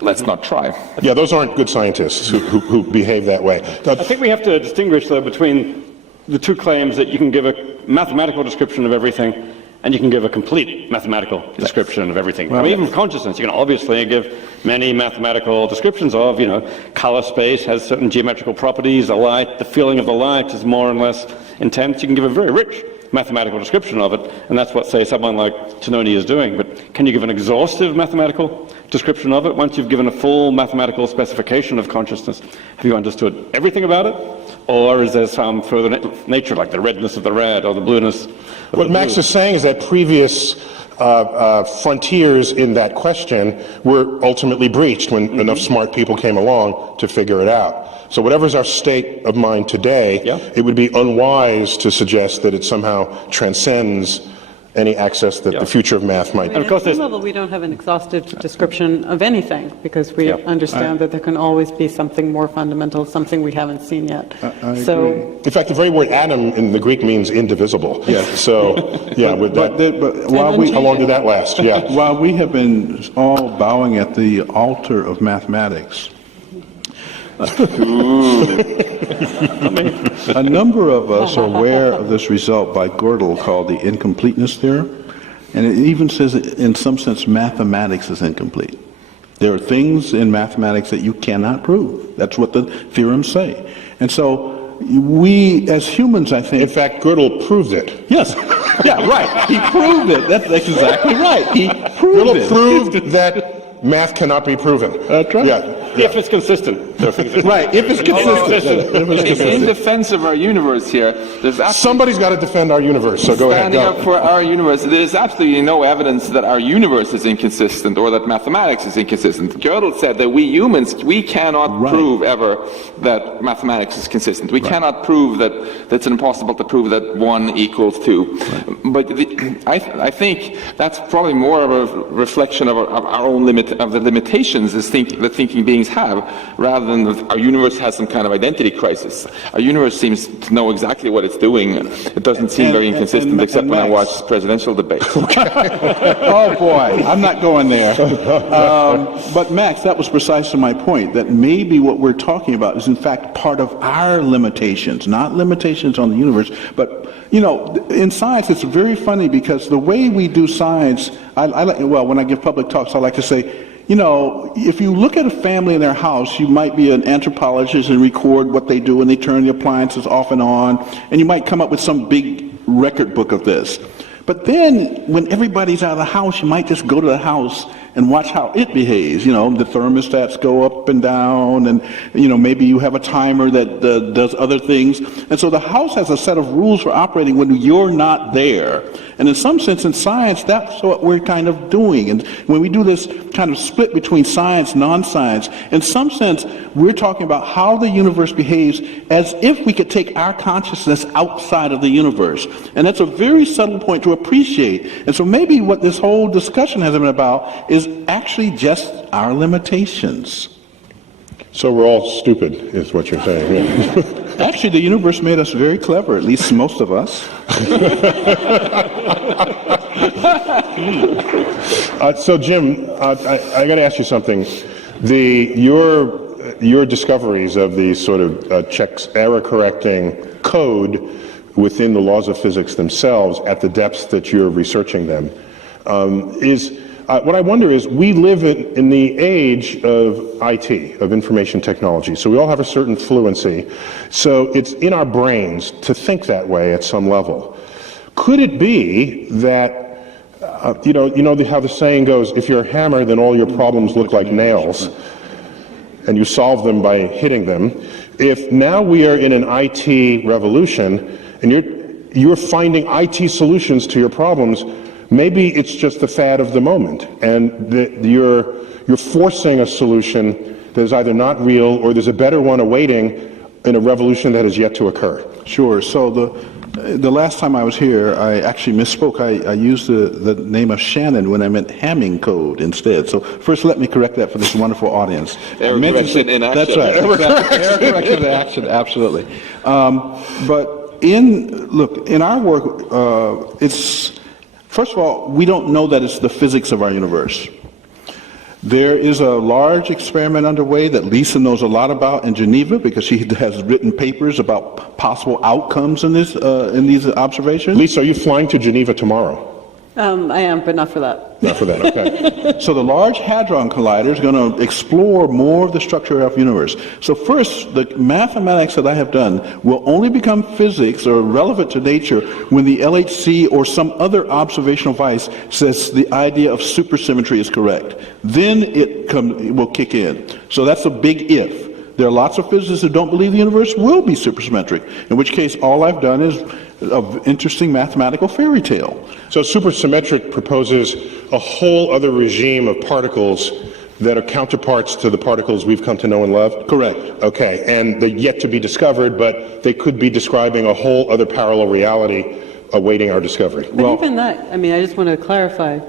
let's not try. Yeah, those aren't good scientists who behave that way. I think we have to distinguish, though, between the two claims that you can give a mathematical description of everything and you can give a complete mathematical description of everything. I mean, even consciousness, you can obviously give many mathematical descriptions of, color space has certain geometrical properties, the light, the feeling of the light is more or less intense. You can give a very rich mathematical description of it, and that's what, say, someone like Tononi is doing. But can you give an exhaustive mathematical description of it? Once you've given a full mathematical specification of consciousness, have you understood everything about it? Or is there some further nature, like the redness of the red or the blueness of the blue? What Max is saying is that previous frontiers in that question were ultimately breached when enough smart people came along to figure it out. So whatever's our state of mind today, it would be unwise to suggest that it somehow transcends any access that the future of math might. And at some level, we don't have an exhaustive description of anything, because we understand that there can always be something more fundamental, something we haven't seen yet. agree. In fact, the very word atom in the Greek means indivisible. Yeah. So, with that, But while how long did that last? Yeah. While we have been all bowing at the altar of mathematics, a number of us are aware of this result by Gödel called the incompleteness theorem, and it even says that in some sense mathematics is incomplete. There are things in mathematics that you cannot prove. That's what the theorems say. And so we as humans, I think... In fact, Gödel proved it. Yes. Yeah, right. He proved it. That's exactly right. He proved it. Gödel proved that math cannot be proven. That's right. Yeah. If it's consistent. Right, if it's consistent. In defense of our universe here, there's Somebody's got to defend our universe, so go ahead. standing up for our universe, there's absolutely no evidence that our universe is inconsistent or that mathematics is inconsistent. Gödel said that we humans, we cannot prove ever that mathematics is consistent. We cannot prove that it's impossible to prove that 1 equals 2. But I think that's probably more of a reflection of our own of the limitations that thinking beings have, rather than our universe has some kind of identity crisis. Our universe seems to know exactly what it's doing. It doesn't seem very inconsistent, except when I watch presidential debates. Oh boy, I'm not going there. But Max, that was precisely my point, that maybe what we're talking about is in fact part of our limitations, not limitations on the universe. But, in science it's very funny because the way we do science, when I give public talks, I like to say, if you look at a family in their house, you might be an anthropologist and record what they do, and they turn the appliances off and on, and you might come up with some big record book of this. But then, when everybody's out of the house, you might just go to the house and watch how it behaves. The thermostats go up and down, and maybe you have a timer that does other things. And so the house has a set of rules for operating when you're not there. And in some sense, in science, that's what we're kind of doing. And when we do this kind of split between science, non-science, in some sense, we're talking about how the universe behaves as if we could take our consciousness outside of the universe. And that's a very subtle point to appreciate. And so maybe what this whole discussion has been about is actually just our limitations. So we're all stupid, is what you're saying. Yeah. Actually, the universe made us very clever, at least most of us. So Jim, I got to ask you something. Your discoveries of the sort of checks, error-correcting code within the laws of physics themselves at the depths that you're researching them what I wonder is, we live in the age of IT, of information technology, so we all have a certain fluency. So it's in our brains to think that way at some level. Could it be that, how the saying goes, if you're a hammer, then all your problems look like nails? and you solve them by hitting them. If now we are in an IT revolution and you're finding IT solutions to your problems, maybe it's just the fad of the moment, and you're forcing a solution that is either not real or there's a better one awaiting in a revolution that is yet to occur. Sure. So the last time I was here, I actually misspoke. I used the name of Shannon when I meant Hamming code instead. So first, let me correct that for this wonderful audience. Error correction in action. That's right. Error correction in action. Absolutely. But in our work, it's first of all, we don't know that it's the physics of our universe. There is a large experiment underway that Lisa knows a lot about in Geneva because she has written papers about possible outcomes in these observations. Lisa, are you flying to Geneva tomorrow? I am, but not for that. Not for that, okay. So the Large Hadron Collider is going to explore more of the structure of the universe. So first, the mathematics that I have done will only become physics or relevant to nature when the LHC or some other observational device says the idea of supersymmetry is correct. Then it will kick in. So that's a big if. There are lots of physicists who don't believe the universe will be supersymmetric, in which case all I've done is an interesting mathematical fairy tale. So supersymmetric proposes a whole other regime of particles that are counterparts to the particles we've come to know and love? Correct. Okay, and they're yet to be discovered, but they could be describing a whole other parallel reality awaiting our discovery. But even that, I just want to clarify,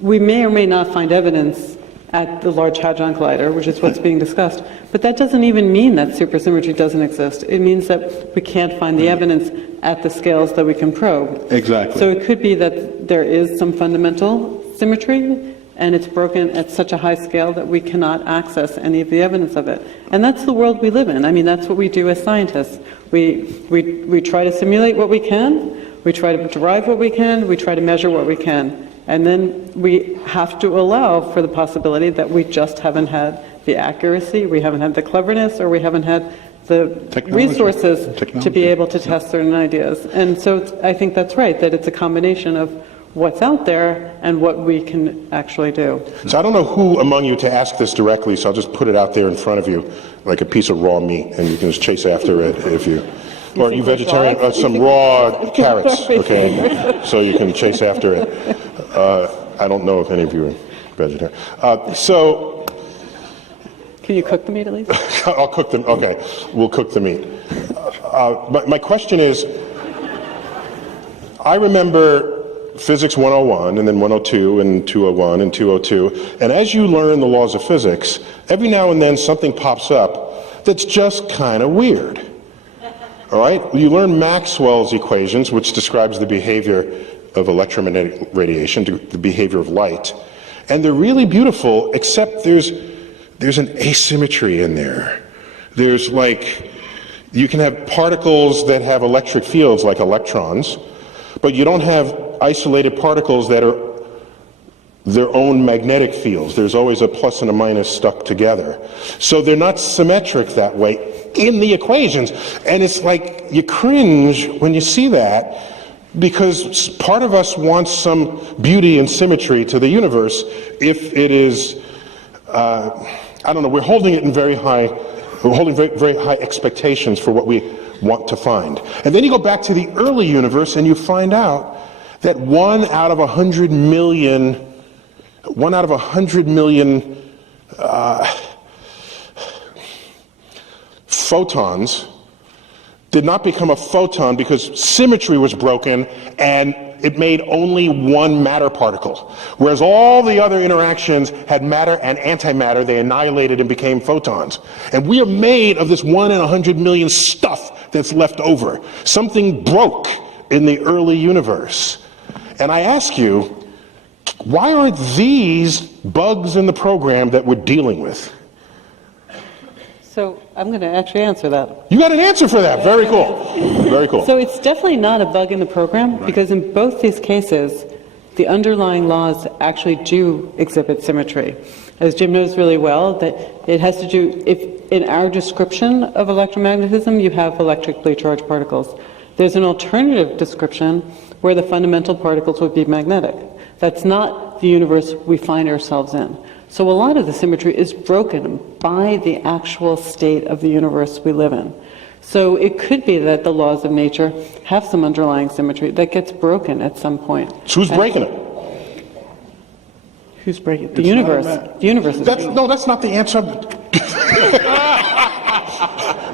we may or may not find evidence at the Large Hadron Collider, which is what's being discussed. But that doesn't even mean that supersymmetry doesn't exist. It means that we can't find the evidence at the scales that we can probe. Exactly. So it could be that there is some fundamental symmetry, and it's broken at such a high scale that we cannot access any of the evidence of it. And that's the world we live in. That's what we do as scientists. We try to simulate what we can, we try to derive what we can, we try to measure what we can. And then we have to allow for the possibility that we just haven't had the accuracy, we haven't had the cleverness, or we haven't had the resources to be able to test certain ideas. And so I think that's right, that it's a combination of what's out there and what we can actually do. So I don't know who among you to ask this directly, so I'll just put it out there in front of you like a piece of raw meat, and you can just chase after it if you... Or are you vegetarian? Some raw carrots, okay, so you can chase after it. I don't know if any of you are vegetarian. Can you cook the meat at least? I'll cook them, okay, we'll cook the meat. My question is, I remember Physics 101, and then 102, and 201, and 202, and as you learn the laws of physics, every now and then something pops up that's just kind of weird. All right? You learn Maxwell's equations, which describes the behavior of electromagnetic radiation, the behavior of light. And they're really beautiful, except there's an asymmetry in there. There's you can have particles that have electric fields like electrons, but you don't have isolated particles that are their own magnetic fields. There's always a plus and a minus stuck together. So they're not symmetric that way in the equations. And it's like you cringe when you see that, because part of us wants some beauty and symmetry to the universe if it is, we're holding it in we're holding very, very high expectations for what we want to find. And then you go back to the early universe and you find out that 1 out of 100 million photons did not become a photon because symmetry was broken and it made only one matter particle. Whereas all the other interactions had matter and antimatter, they annihilated and became photons. And we are made of this 1 in 100 million stuff that's left over. Something broke in the early universe. And I ask you, why aren't these bugs in the program that we're dealing with? So I'm going to actually answer that. You got an answer for that. Very cool. Very cool. So it's definitely not a bug in the program, because in both these cases, the underlying laws actually do exhibit symmetry. As Jim knows really well, that it has to do, if in our description of electromagnetism, you have electrically charged particles. There's an alternative description where the fundamental particles would be magnetic. That's not the universe we find ourselves in. So a lot of the symmetry is broken by the actual state of the universe we live in. So it could be that the laws of nature have some underlying symmetry that gets broken at some point. So who's breaking it? Who's breaking it? The universe. The universe is breaking it. No, that's not the answer.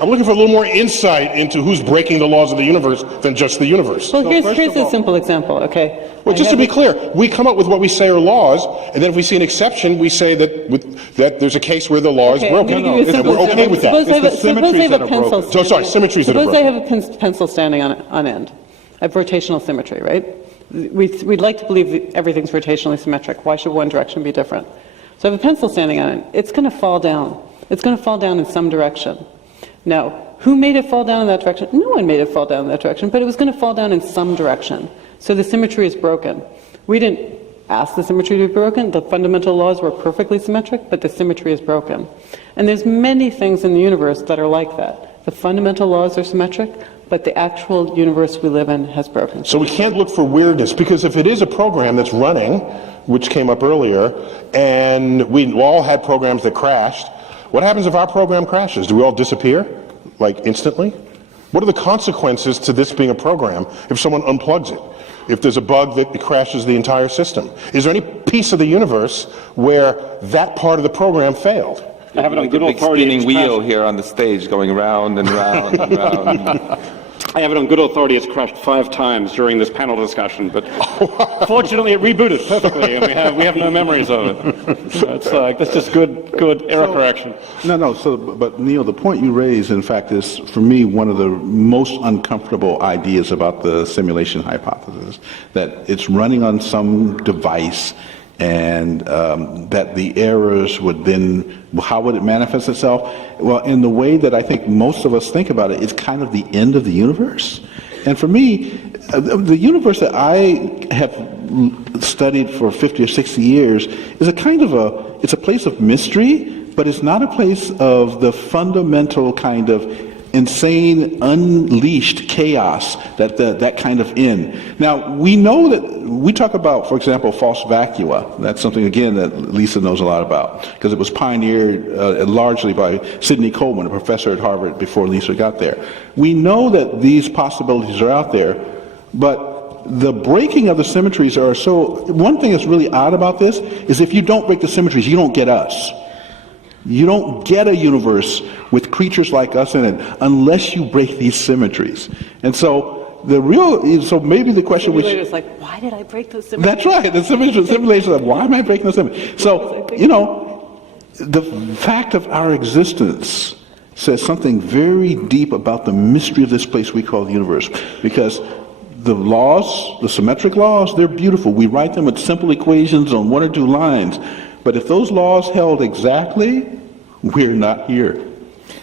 I'm looking for a little more insight into who's breaking the laws of the universe than just the universe. Well, here's a simple example, okay? Well, just to be clear, we come up with what we say are laws, and then if we see an exception, we say that there's a case where the law is broken, and we're okay with that. Suppose I have a pencil. So, sorry, symmetries that are Suppose I broken. have a pencil standing on end. I have rotational symmetry, right? We'd like to believe that everything's rotationally symmetric. Why should one direction be different? So I have a pencil standing on it. It's going to fall down. It's going to fall down in some direction. Now, who made it fall down in that direction? No one made it fall down in that direction, but it was going to fall down in some direction. So the symmetry is broken. We didn't ask the symmetry to be broken. The fundamental laws were perfectly symmetric, but the symmetry is broken. And there's many things in the universe that are like that. The fundamental laws are symmetric, but the actual universe we live in has broken. So we can't look for weirdness, because if it is a program that's running, which came up earlier, and we all had programs that crashed, what happens if our program crashes? Do we all disappear, like instantly? What are the consequences to this being a program if someone unplugs it? If there's a bug that crashes the entire system? Is there any piece of the universe where that part of the program failed? I have it on Like good a big authority. spinning wheel here on the stage going round and round and round. I have it on good authority. It's crashed 5 times during this panel discussion, but fortunately it rebooted perfectly, and we have no memories of it. So it's like that's just good error correction. No. So, but Neil, the point you raise, in fact, is for me one of the most uncomfortable ideas about the simulation hypothesis. That it's running on some device, and that the errors would then, how would it manifest itself? Well, in the way that I think most of us think about it, it's kind of the end of the universe. And for me, the universe that I have studied for 50 or 60 years is a kind of it's a place of mystery, but it's not a place of the fundamental kind of insane, unleashed chaos that kind of end. Now, we know that, we talk about, for example, false vacua. That's something, again, that Lisa knows a lot about, because it was pioneered largely by Sidney Coleman, a professor at Harvard, before Lisa got there. We know that these possibilities are out there, but the breaking of the symmetries are so... One thing that's really odd about this is if you don't break the symmetries, you don't get us. You don't get a universe with creatures like us in it unless you break these symmetries. And so maybe the question which is like, why did I break those symmetries? That's right. The simulation of why am I breaking those symmetries? So, the fact of our existence says something very deep about the mystery of this place we call the universe. Because the laws, the symmetric laws, they're beautiful. We write them with simple equations on 1 or 2 lines. But if those laws held exactly, we're not here.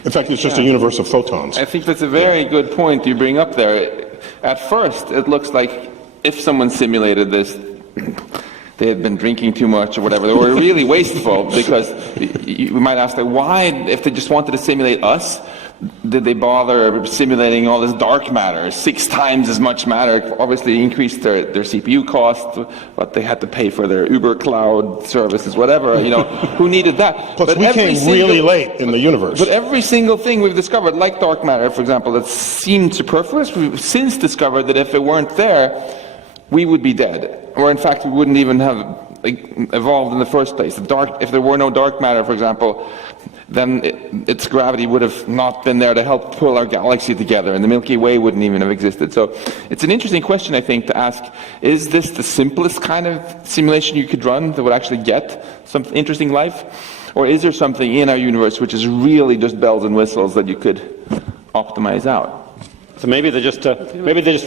In fact, it's just a universe of photons. I think that's a very good point you bring up there. At first, it looks like if someone simulated this, they had been drinking too much or whatever. They were really wasteful, because you might ask, like, why, if they just wanted to simulate us, did they bother simulating all this dark matter, 6 times as much matter? Obviously increased their CPU cost, but they had to pay for their Uber cloud services, whatever, who needed that? Plus, we came really late in the universe. But every single thing we've discovered, like dark matter, for example, that seemed superfluous, we've since discovered that if it weren't there, we would be dead. Or in fact, we wouldn't even have evolved in the first place. If there were no dark matter, for example, then its gravity would have not been there to help pull our galaxy together, and the Milky Way wouldn't even have existed. So it's an interesting question, I think, to ask, is this the simplest kind of simulation you could run that would actually get some interesting life? Or is there something in our universe which is really just bells and whistles that you could optimize out? So maybe they're just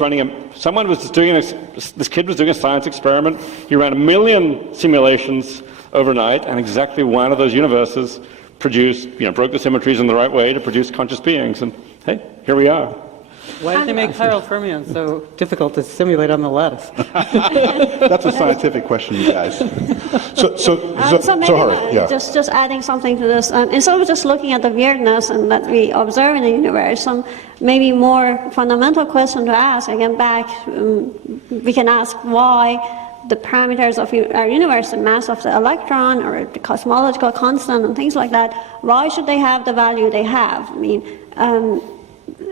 running someone was doing this kid was doing a science experiment. He ran 1 million simulations overnight, and exactly one of those universes produced, broke the symmetries in the right way to produce conscious beings. And hey, here we are. Why did they make chiral fermions so difficult to simulate on the lattice? That's a scientific question, you guys. Just adding something to this, instead of just looking at the weirdness and that we observe in the universe, some maybe more fundamental question to ask, again back, we can ask why the parameters of our universe, the mass of the electron or the cosmological constant and things like that, why should they have the value they have? I mean,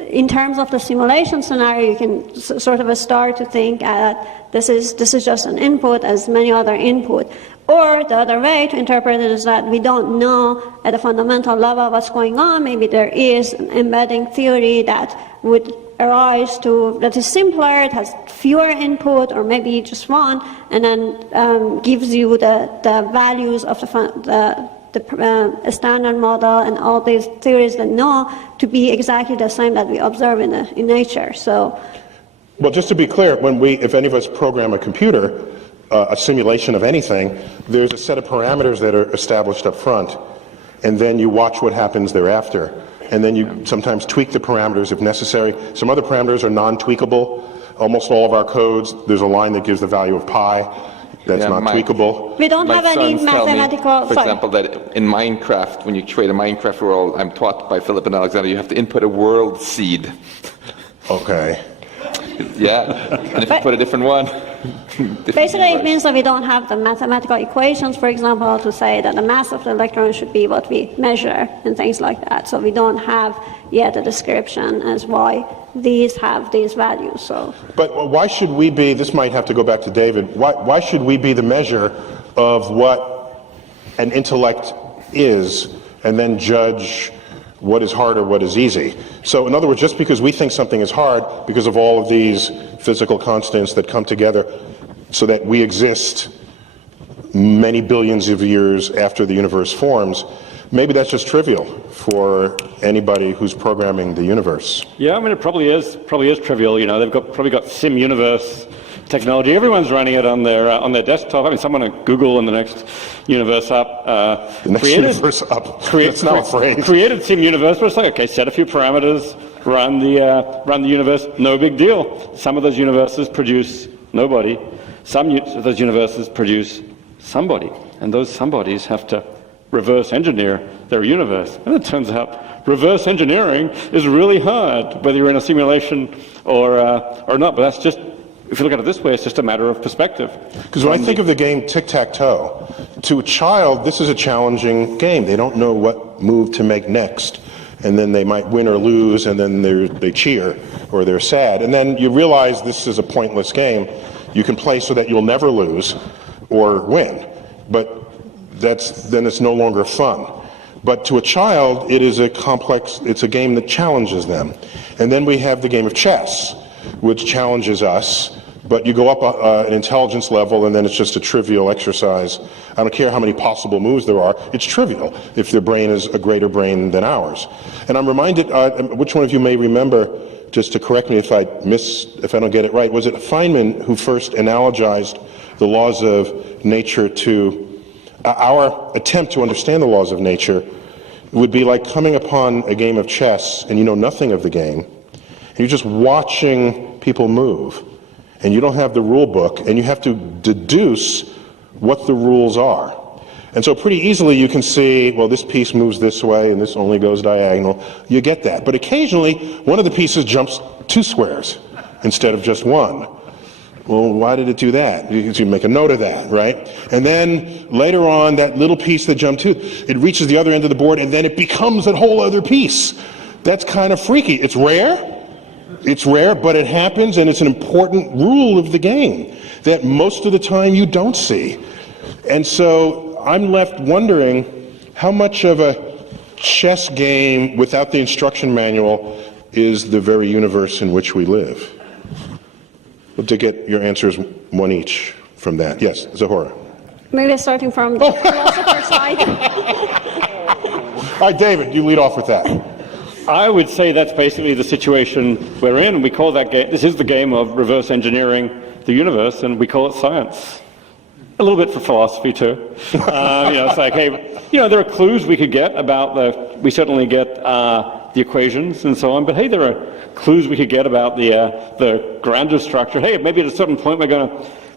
in terms of the simulation scenario, you can sort of start to think that this is just an input as many other input. Or the other way to interpret it is that we don't know at a fundamental level what's going on. Maybe there is an embedding theory that would arise that is simpler, it has fewer input, or maybe just one, and then gives you the values of the standard model and all these theories that know to be exactly the same that we observe in nature. So, well, just to be clear, if any of us program a computer, a simulation of anything, there's a set of parameters that are established up front, and then you watch what happens thereafter. And then you sometimes tweak the parameters if necessary. Some other parameters are non-tweakable. Almost all of our codes, there's a line that gives the value of pi. That's not tweakable. We don't have any mathematical... For example, that in Minecraft, when you create a Minecraft world, I'm taught by Philip and Alexander, you have to input a world seed. Okay. Yeah, and if you put a different one... Basically, it means that we don't have the mathematical equations, for example, to say that the mass of the electron should be what we measure and things like that. So we don't have yet a description as why these have these values. So. But why should we be, this might have to go back to David, why should we be the measure of what an intellect is and then judge what is hard or what is easy? So in other words, just because we think something is hard because of all of these physical constants that come together so that we exist many billions of years after the universe forms, maybe that's just trivial for anybody who's programming the universe. Yeah, I mean, it probably is trivial. You know, they've probably got sim universe technology. Everyone's running it on their desktop. I mean, someone at Google in the next universe up That's not a phrase. Created sim universe, but it's like, okay, set a few parameters, run the universe, no big deal. Some of those universes produce nobody. Some of those universes produce somebody, and those somebodies have to reverse engineer their universe. And it turns out reverse engineering is really hard, whether you're in a simulation or not. But that's just, if you look at it this way, it's just a matter of perspective. Because when I think of the game tic-tac-toe, to a child, this is a challenging game. They don't know what move to make next. And then they might win or lose, and then they cheer, or they're sad. And then you realize this is a pointless game. You can play so that you'll never lose or win. But then it's no longer fun. But to a child, it is it's a game that challenges them. And then we have the game of chess, which challenges us, but you go up an intelligence level and then it's just a trivial exercise. I don't care how many possible moves there are, it's trivial if their brain is a greater brain than ours. And I'm reminded, which one of you may remember, just to correct me if I don't get it right, was it Feynman who first analogized the laws of nature to our attempt to understand the laws of nature would be like coming upon a game of chess and you know nothing of the game. And you're just watching people move. And you don't have the rule book, and you have to deduce what the rules are. And so pretty easily you can see, well, this piece moves this way, and this only goes diagonal. You get that. But occasionally, one of the pieces jumps 2 squares instead of just 1. Well, why did it do that? You make a note of that, right? And then later on, that little piece that jumped 2, it reaches the other end of the board, and then it becomes a whole other piece. That's kind of freaky. It's rare. It's rare, but it happens, and it's an important rule of the game that most of the time you don't see. And so I'm left wondering how much of a chess game without the instruction manual is the very universe in which we live. Well, to get your answers one each from that. Yes, Zahora. Maybe starting from the philosopher side. All right, David, you lead off with that. I would say that's basically the situation we're in. We call that game, this is the game of reverse engineering the universe, and we call it science. A little bit for philosophy too. It's like, hey, there are clues we could get about we certainly get the equations and so on, but hey, there are clues we could get about the grander structure. Hey, maybe at a certain point we're going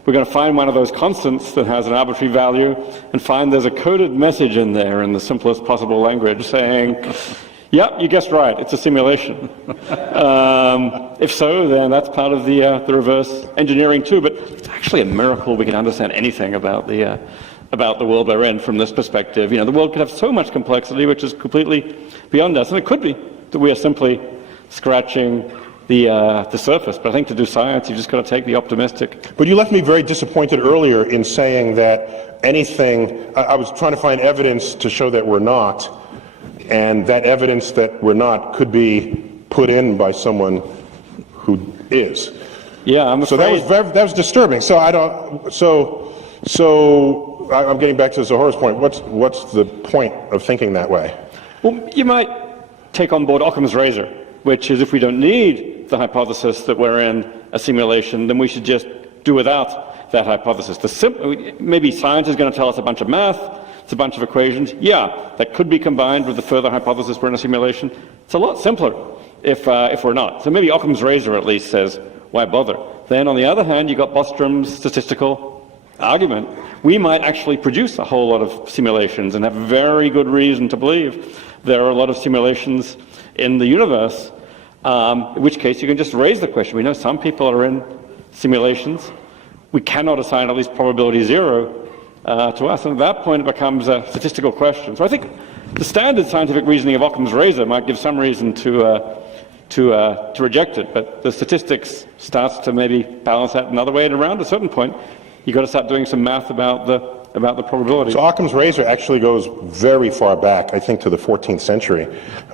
to find one of those constants that has an arbitrary value and find there's a coded message in there in the simplest possible language saying, Yeah, you guessed right. It's a simulation. If so, then that's part of the reverse engineering too. But it's actually a miracle we can understand anything about the world we're in from this perspective. The world could have so much complexity, which is completely beyond us, and it could be that we are simply scratching the surface. But I think to do science, you just got to take the optimistic. But you left me very disappointed earlier in saying that I was trying to find evidence to show that we're not. And that evidence that we're not could be put in by someone who is. Yeah, I'm afraid. So that was disturbing. So I'm getting back to Zohore's point. What's the point of thinking that way? Well, you might take on board Occam's razor, which is if we don't need the hypothesis that we're in a simulation, then we should just do without that hypothesis. Maybe science is going to tell us a bunch of math. It's a bunch of equations. Yeah, that could be combined with the further hypothesis we're in a simulation. It's a lot simpler if we're not. So maybe Occam's razor at least says, why bother? Then on the other hand, you've got Bostrom's statistical argument. We might actually produce a whole lot of simulations and have very good reason to believe there are a lot of simulations in the universe, in which case you can just raise the question. We know some people are in simulations. We cannot assign at least probability 0 to us, and at that point it becomes a statistical question. So I think the standard scientific reasoning of Occam's razor might give some reason to reject it, but the statistics starts to maybe balance that another way, and around a certain point you've got to start doing some math about the probability. So Occam's razor actually goes very far back, I think, to the 14th century,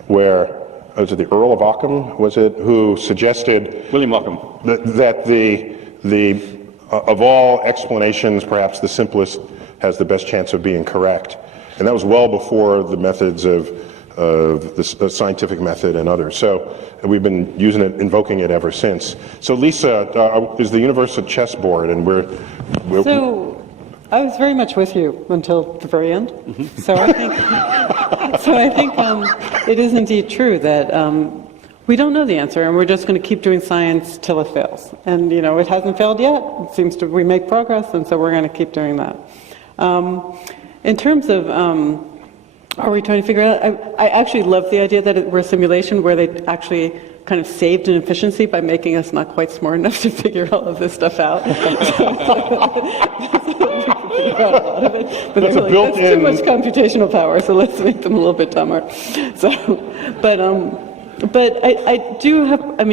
where was it the Earl of Occam, who suggested William Occam that the of all explanations, perhaps the simplest has the best chance of being correct. And that was well before the methods of the scientific method and others. So we've been invoking it ever since. So Lisa, is the universe a chessboard, and we're So I was very much with you until the very end. Mm-hmm. So I think it is indeed true that we don't know the answer, and we're just going to keep doing science till it fails. And it hasn't failed yet. It seems to we make progress, and so we're going to keep doing that. In terms of are we trying to figure it out? I actually love the idea that we're a simulation where they actually kind of saved in efficiency by making us not quite smart enough to figure all of this stuff out. But that's they're like, that's too much computational power, so let's make them a little bit dumber. But I do have, I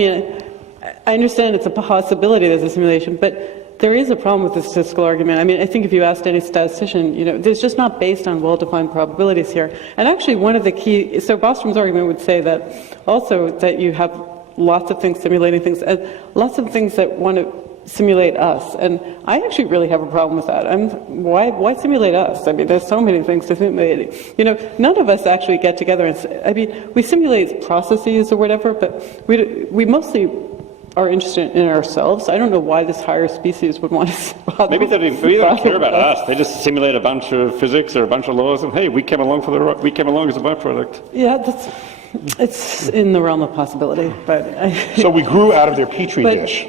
understand it's a possibility there's a simulation, but there is a problem with the statistical argument. I think if you asked any statistician, there's just not based on well-defined probabilities here. And actually one of the key, so Bostrom's argument would say that also that you have lots of things simulating things, and lots of things that want to simulate us. And I actually really have a problem with that. Why simulate us? There's so many things to simulate. None of us actually get together and, we simulate processes or whatever, but we mostly are interested in ourselves. I don't know why this higher species would want to Maybe they don't care about us. They just simulate a bunch of physics or a bunch of laws, and hey, we came along as a byproduct. Yeah, it's in the realm of possibility. But so we grew out of their petri dish.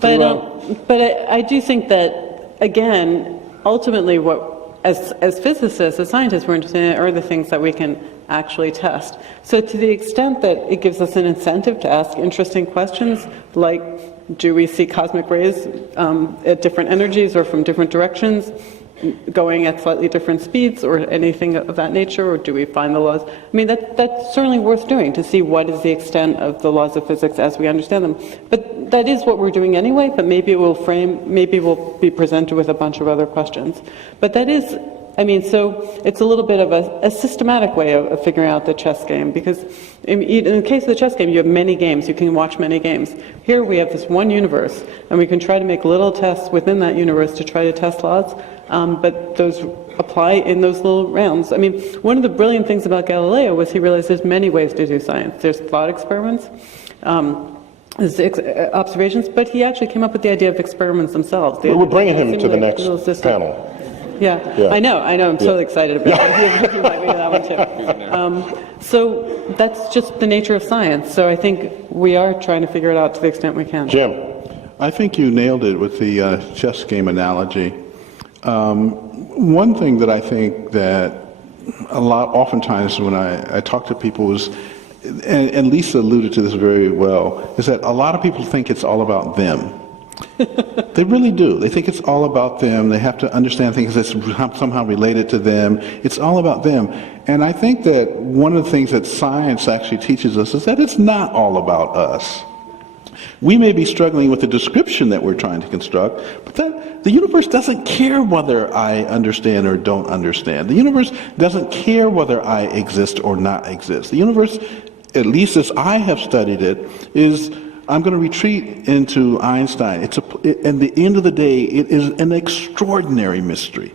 But I do think that, again, ultimately what, as physicists, as scientists, we're interested in are the things that we can actually test. So to the extent that it gives us an incentive to ask interesting questions, like do we see cosmic rays at different energies or from different directions, going at slightly different speeds or anything of that nature, or do we find the laws? That's certainly worth doing to see what is the extent of the laws of physics as we understand them. But that is what we're doing anyway, but maybe we'll be presented with a bunch of other questions. But that is, so it's a little bit of a systematic way of figuring out the chess game, because in the case of the chess game, you have many games, you can watch many games. Here we have this one universe, and we can try to make little tests within that universe to try to test laws, but those apply in those little rounds. One of the brilliant things about Galileo was he realized there's many ways to do science. There's thought experiments, observations, but he actually came up with the idea of experiments themselves. We're bringing him to the next panel. Yeah, I know. I'm so excited about it. You might be that one too. So that's just the nature of science. So I think we are trying to figure it out to the extent we can. Jim. I think you nailed it with the chess game analogy. One thing that I think that oftentimes when I talk to people is and Lisa alluded to this very well, is that a lot of people think it's all about them. They really do. They think it's all about them. They have to understand things that's somehow related to them. It's all about them. And I think that one of the things that science actually teaches us is that it's not all about us. We may be struggling with the description that we're trying to construct, but the universe doesn't care whether I understand or don't understand. The universe doesn't care whether I exist or not exist. The universe, at least as I have studied it, is, I'm going to retreat into Einstein. At the end of the day, it is an extraordinary mystery.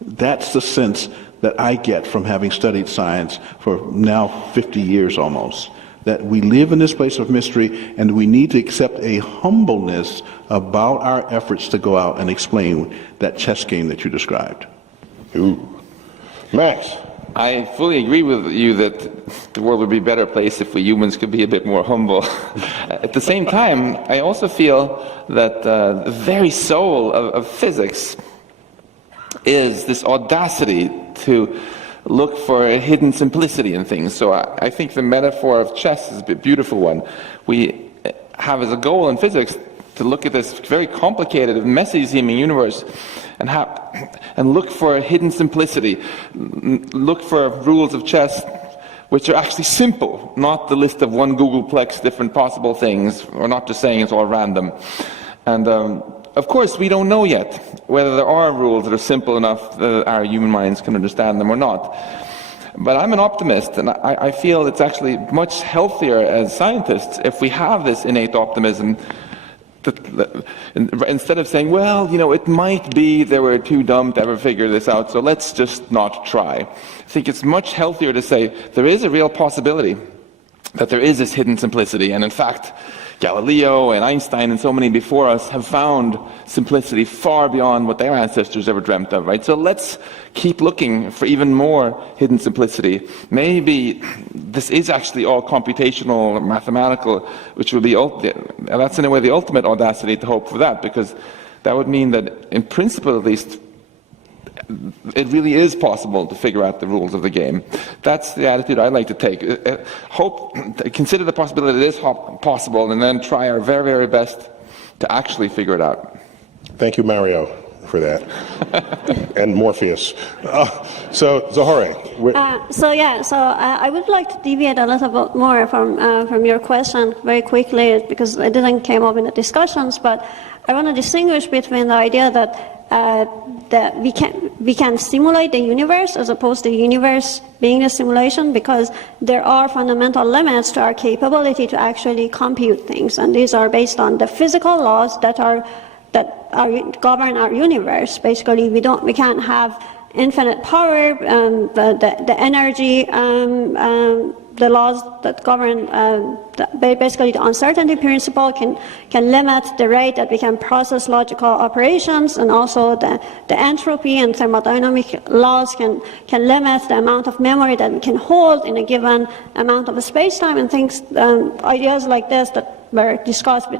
That's the sense that I get from having studied science for now 50 years almost. That we live in this place of mystery, and we need to accept a humbleness about our efforts to go out and explain that chess game that you described. Ooh. Max? I fully agree with you that the world would be a better place if we humans could be a bit more humble. At the same time, I also feel that the very soul of physics is this audacity to look for a hidden simplicity in things. So I think the metaphor of chess is a beautiful one. We have as a goal in physics to look at this very complicated, messy seeming universe and look for a hidden simplicity, look for rules of chess which are actually simple, not the list of one Googleplex different possible things, or not just saying it's all random. And of course, we don't know yet whether there are rules that are simple enough that our human minds can understand them or not. But I'm an optimist, and I feel it's actually much healthier as scientists if we have this innate optimism. Instead of saying, well, you know, it might be they were too dumb to ever figure this out, so let's just not try. I think it's much healthier to say there is a real possibility that there is this hidden simplicity, and in fact, Galileo and Einstein and so many before us have found simplicity far beyond what their ancestors ever dreamt of, right? So let's keep looking for even more hidden simplicity. Maybe this is actually all computational or mathematical, which would be, that's in a way the ultimate audacity to hope for that, because that would mean that in principle at least, it really is possible to figure out the rules of the game. That's the attitude I like to take. Consider the possibility it is possible, and then try our very, very best to actually figure it out. Thank you, Mario, for that. And Morpheus. So, Zohore. I would like to deviate a little bit more from your question very quickly, because it didn't come up in the discussions, but I want to distinguish between the idea that we can simulate the universe as opposed to the universe being a simulation, because there are fundamental limits to our capability to actually compute things, and these are based on the physical laws that govern our universe. Basically, we can't have infinite power, the energy, the laws that govern, basically the uncertainty principle can limit the rate that we can process logical operations, and also the entropy and thermodynamic laws can limit the amount of memory that we can hold in a given amount of space-time, and things, ideas like this that were discussed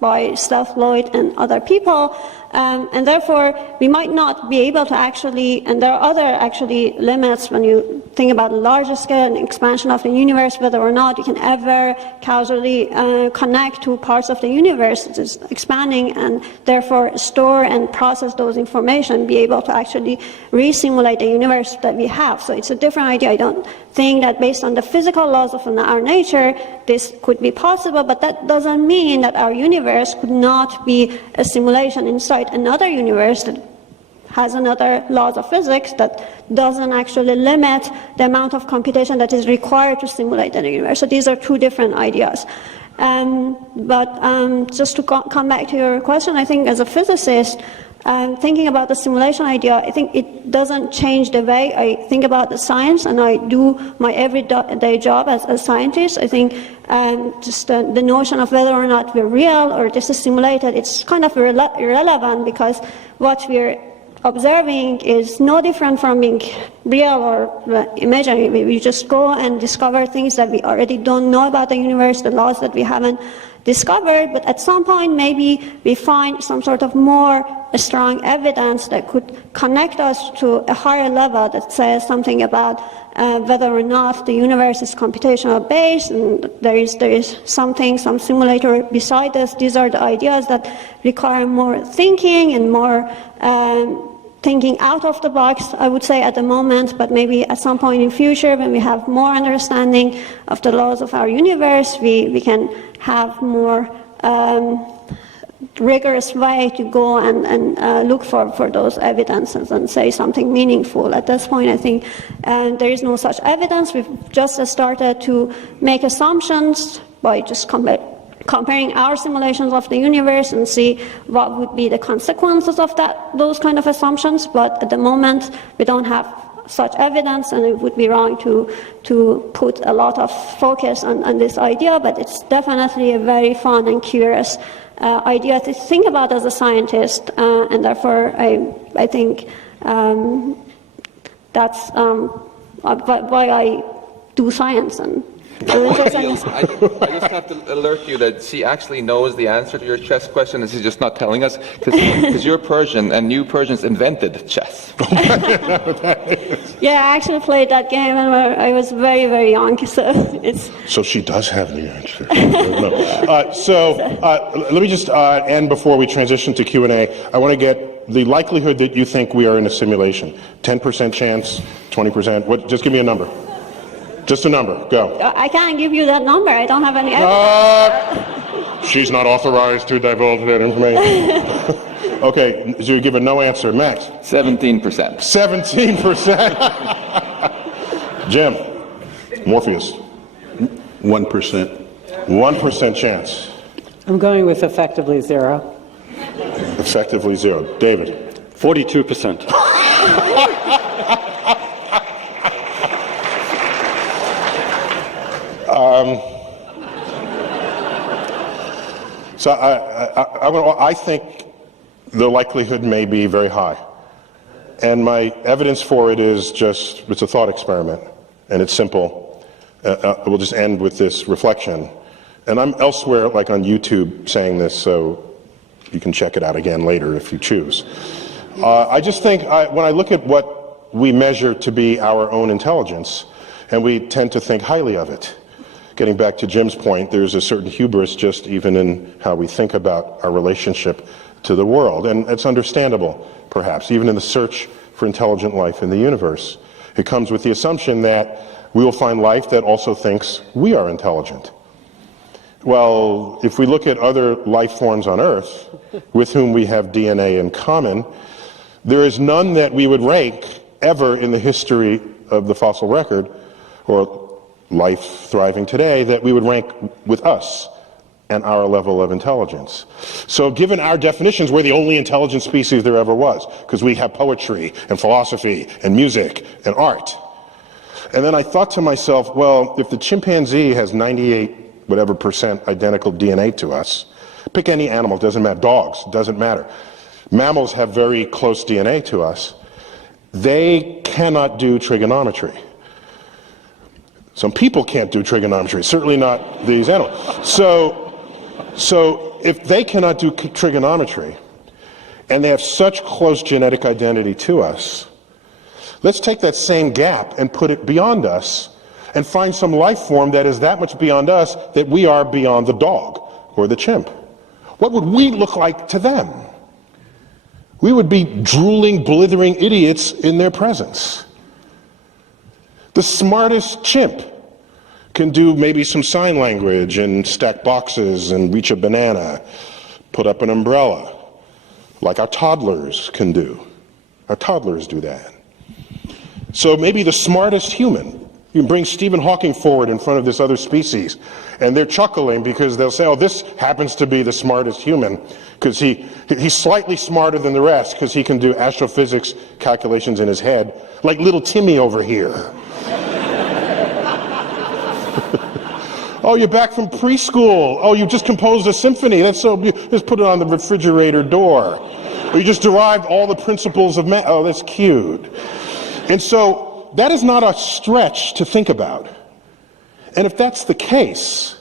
by Steph Lloyd and other people. And therefore, we might not be able to actually, and there are other actually limits when you think about larger scale and expansion of the universe, whether or not you can ever causally connect to parts of the universe that is expanding, and therefore store and process those information, be able to actually re-simulate the universe that we have. So it's a different idea. I don't think that based on the physical laws of our nature, this could be possible, but that doesn't mean that our universe could not be a simulation inside another universe that has another laws of physics that doesn't actually limit the amount of computation that is required to simulate the universe. So these are two different ideas. But just to come back to your question, I think as a physicist, thinking about the simulation idea, I think it doesn't change the way I think about the science, and I do my everyday job as a scientist. I think just the notion of whether or not we're real or this is simulated, it's kind of irrelevant, because what we're observing is no different from being real or imaginary. We just go and discover things that we already don't know about the universe, the laws that we haven't discovered, but at some point maybe we find some sort of more strong evidence that could connect us to a higher level that says something about whether or not the universe is computational based, and there is something, some simulator beside us. These are the ideas that require more thinking and more thinking out of the box, I would say, at the moment, but maybe at some point in future when we have more understanding of the laws of our universe, we can have more rigorous way to go and look for those evidences and say something meaningful. At this point, I think there is no such evidence. We've just started to make assumptions by just comparing our simulations of the universe and see what would be the consequences of those kind of assumptions. But at the moment, we don't have such evidence, and it would be wrong to put a lot of focus on this idea. But it's definitely a very fun and curious idea to think about as a scientist, and therefore I think that's why I do science. I just have to alert you that she actually knows the answer to your chess question, and she's just not telling us, because you're Persian, and you Persians invented chess. Yeah, I actually played that game when I was very, very young, so it's... So she does have the answer. Let me just end before we transition to Q&A. I want to get the likelihood that you think we are in a simulation. 10% chance, 20%, what? Just give me a number. Just a number, go. I can't give you that number, I don't have any evidence. She's not authorized to divulge that information. Okay, so you give a no answer. Max? 17%. 17%? Jim? Morpheus? 1%. 1% chance. I'm going with effectively zero. Effectively zero. David? 42%. So I think the likelihood may be very high. And my evidence for it is it's a thought experiment, and it's simple. We'll just end with this reflection. And I'm elsewhere, like on YouTube, saying this, so you can check it out again later if you choose. I just think when I look at what we measure to be our own intelligence, and we tend to think highly of it. Getting back to Jim's point, there's a certain hubris just even in how we think about our relationship to the world. And it's understandable, perhaps, even in the search for intelligent life in the universe. It comes with the assumption that we will find life that also thinks we are intelligent. Well, if we look at other life forms on Earth with whom we have DNA in common, there is none that we would rank ever in the history of the fossil record, or life thriving today, that we would rank with us and our level of intelligence. So given our definitions, we're the only intelligent species there ever was, because we have poetry and philosophy and music and art. And then I thought to myself, well, if the chimpanzee has 98% identical DNA to us, pick any animal, doesn't matter, dogs, doesn't matter. Mammals have very close DNA to us. They cannot do trigonometry. Some people can't do trigonometry, certainly not these animals. So if they cannot do trigonometry, and they have such close genetic identity to us, let's take that same gap and put it beyond us, and find some life form that is that much beyond us that we are beyond the dog or the chimp. What would we look like to them? We would be drooling, blithering idiots in their presence. The smartest chimp can do maybe some sign language and stack boxes and reach a banana, put up an umbrella, like our toddlers can do. Our toddlers do that. So maybe the smartest human, you can bring Stephen Hawking forward in front of this other species, and they're chuckling because they'll say, oh, this happens to be the smartest human, because he's slightly smarter than the rest, because he can do astrophysics calculations in his head, like little Timmy over here. Oh, you're back from preschool. Oh, you just composed a symphony. That's so beautiful. Just put it on the refrigerator door. Or you just derived all the principles of math. Oh, that's cute. And so that is not a stretch to think about. And if that's the case,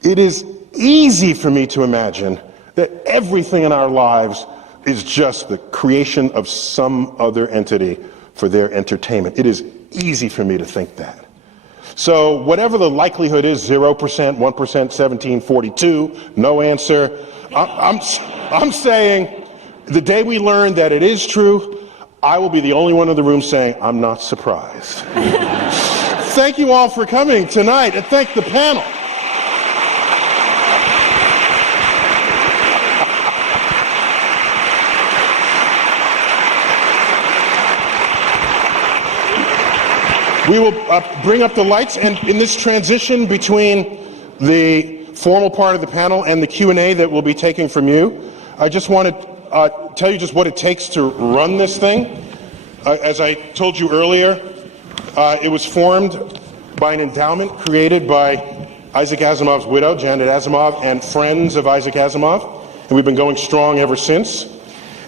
it is easy for me to imagine that everything in our lives is just the creation of some other entity for their entertainment. It is easy for me to think that. So whatever the likelihood is, 0%, 1%, 1742, no answer, I'm saying the day we learn that it is true, I will be the only one in the room saying, I'm not surprised. Thank you all for coming tonight, and thank the panel. We will bring up the lights, and in this transition between the formal part of the panel and the Q&A that we'll be taking from you, I just want to tell you just what it takes to run this thing. As I told you earlier, it was formed by an endowment created by Isaac Asimov's widow, Janet Asimov, and friends of Isaac Asimov, and we've been going strong ever since.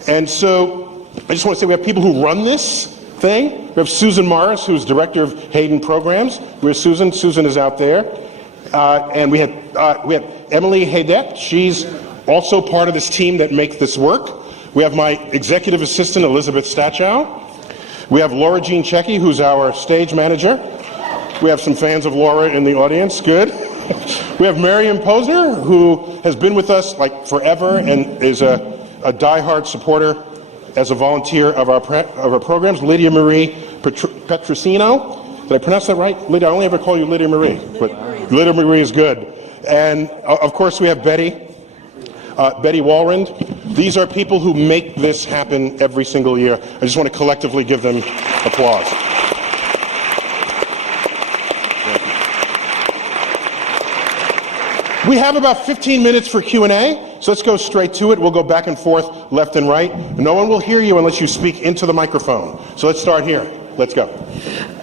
And so I just want to say we have people who run this thing. We have Susan Morris, who's director of Hayden Programs. Where's Susan? Susan is out there. And we have Emily Haydet. She's also part of this team that makes this work. We have my executive assistant, Elizabeth Stachow. We have Laura Jean Checky, who's our stage manager. We have some fans of Laura in the audience. Good. We have Miriam Posner, who has been with us like forever and is a diehard supporter as a volunteer of our programs. Lydia Marie Petrosino. Did I pronounce that right? Lydia, I only ever call you Lydia Marie. But Lydia Marie is good. And of course we have Betty Walrand. These are people who make this happen every single year. I just want to collectively give them applause. We have about 15 minutes for Q&A, so let's go straight to it. We'll go back and forth, left and right. No one will hear you unless you speak into the microphone. So let's start here. Let's go.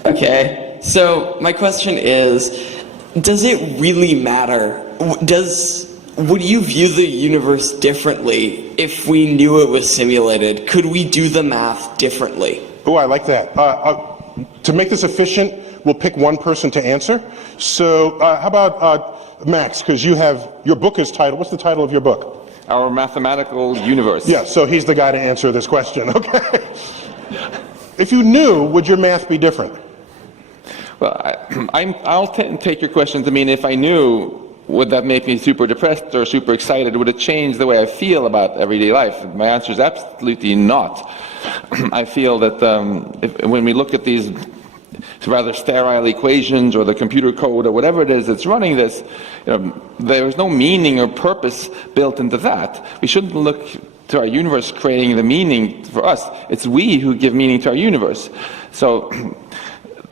Okay, so my question is, does it really matter? Would you view the universe differently if we knew it was simulated? Could we do the math differently? Oh, I like that. To make this efficient, we'll pick one person to answer. So how about Max, because your book is titled, what's the title of your book? Our Mathematical Universe. Yeah, so he's the guy to answer this question, okay? If you knew, would your math be different? Well, I'll take your question to mean if I knew, would that make me super depressed or super excited? Would it change the way I feel about everyday life? My answer is absolutely not. I feel that when we look at these rather sterile equations or the computer code or whatever it is that's running this, there's no meaning or purpose built into that. We shouldn't look to our universe creating the meaning for us. It's we who give meaning to our universe. So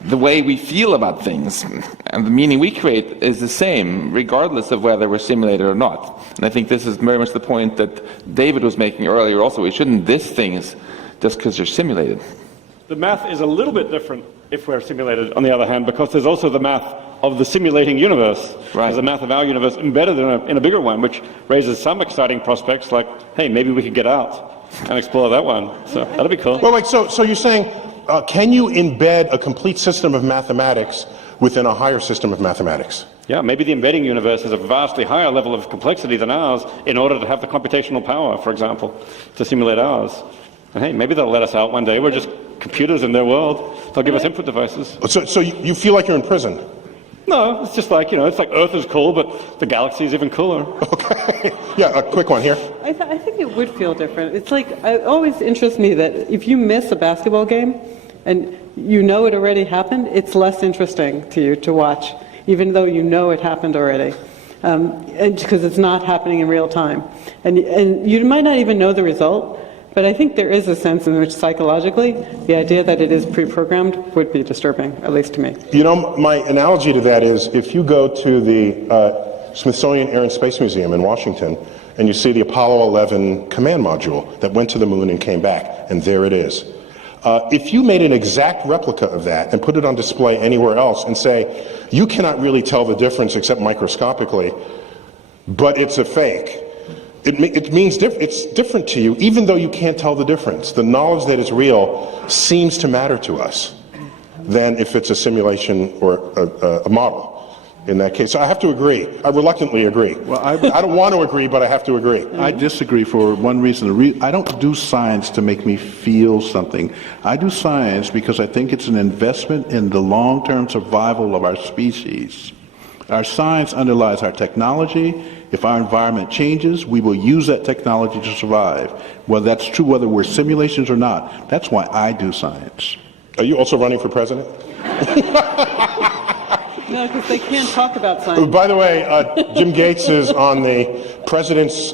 the way we feel about things and the meaning we create is the same, regardless of whether we're simulated or not. And I think this is very much the point that David was making earlier also. We shouldn't diss things just because they're simulated. The math is a little bit different if we're simulated, on the other hand, because there's also the math of the simulating universe. Right. There's the math of our universe embedded in a bigger one, which raises some exciting prospects like, hey, maybe we could get out and explore that one. So that'll be cool. Well, wait, so you're saying, can you embed a complete system of mathematics within a higher system of mathematics? Yeah, maybe the embedding universe is a vastly higher level of complexity than ours in order to have the computational power, for example, to simulate ours. And hey, maybe they'll let us out one day. We're just computers in their world. They'll give us input devices. So you feel like you're in prison? No, it's just like, it's like Earth is cool, but the galaxy is even cooler. Okay. Yeah, a quick one here. I think it would feel different. It's like, it always interests me that if you miss a basketball game and you know it already happened, it's less interesting to you to watch, even though you know it happened already. And because it's not happening in real time. And you might not even know the result, but I think there is a sense in which psychologically the idea that it is pre-programmed would be disturbing, at least to me. My analogy to that is if you go to the Smithsonian Air and Space Museum in Washington and you see the Apollo 11 command module that went to the moon and came back, and there it is. If you made an exact replica of that and put it on display anywhere else and say, you cannot really tell the difference except microscopically, but it's a fake, it means it's different to you, even though you can't tell the difference. The knowledge that is real seems to matter to us than if it's a simulation or a model. in that case. So I have to agree. I reluctantly agree. Well, I don't want to agree, but I have to agree. I disagree for one reason. I don't do science to make me feel something. I do science because I think it's an investment in the long-term survival of our species. Our science underlies our technology. If our environment changes, we will use that technology to survive. Whether that's true, whether we're simulations or not. That's why I do science. Are you also running for president? No, because they can't talk about science. By the way, Jim Gates is on the President's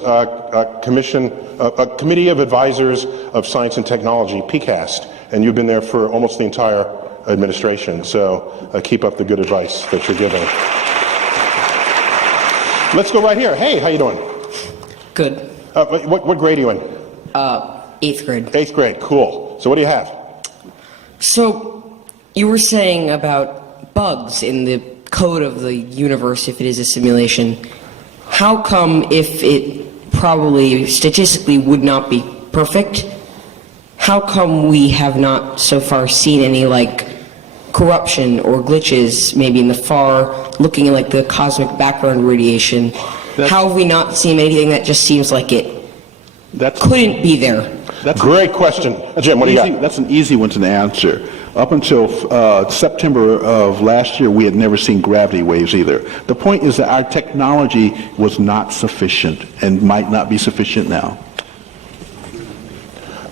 Committee of Advisors of Science and Technology, PCAST, and you've been there for almost the entire administration, so keep up the good advice that you're giving. Let's go right here. Hey, how you doing? Good. What grade are you in? 8th grade. 8th grade, cool. So what do you have? So, you were saying about bugs in the code of the universe if it is a simulation. How come if it probably statistically would not be perfect, how come we have not so far seen any like corruption or glitches maybe in the far looking at like the cosmic background radiation? How have we not seen anything that just seems like it couldn't be there? That's great question. Jim, what do you got? That's an easy one to answer. Up until September of last year, we had never seen gravity waves either. The point is that our technology was not sufficient and might not be sufficient now.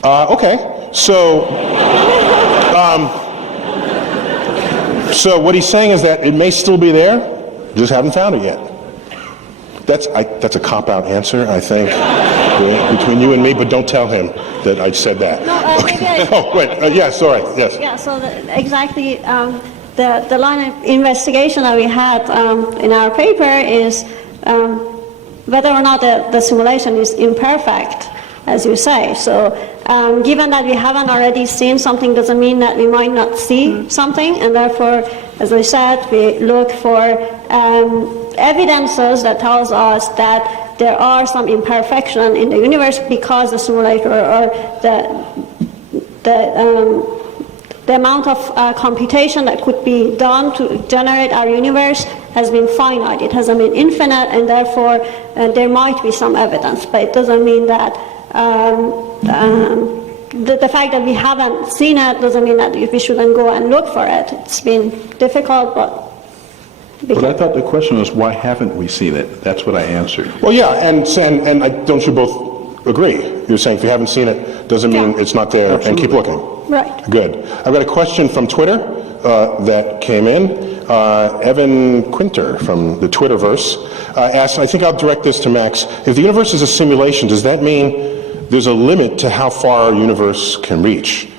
Okay, so so what he's saying is that it may still be there, just haven't found it yet. That's a cop-out answer, I think, between you and me, but don't tell him that I said that. No, maybe I... Oh, wait, yeah, sorry, yes. Yeah, so exactly the line of investigation that we had in our paper is whether or not the simulation is imperfect, as you say. So given that we haven't already seen something doesn't mean that we might not see something, and therefore, as I said, we look for evidences that tells us that there are some imperfection in the universe because the simulator or the amount of computation that could be done to generate our universe has been finite. It hasn't been infinite, and therefore there might be some evidence, but it doesn't mean that the fact that we haven't seen it doesn't mean that we shouldn't go and look for it. It's been difficult, but I thought the question was, why haven't we seen it? That's what I answered. Well, yeah, and don't you both agree? You're saying if you haven't seen it, doesn't mean it's not there, and keep looking. Right. Good. I've got a question from Twitter that came in. Evan Quinter from the Twitterverse asked, and I think I'll direct this to Max, if the universe is a simulation, does that mean there's a limit to how far our universe can reach?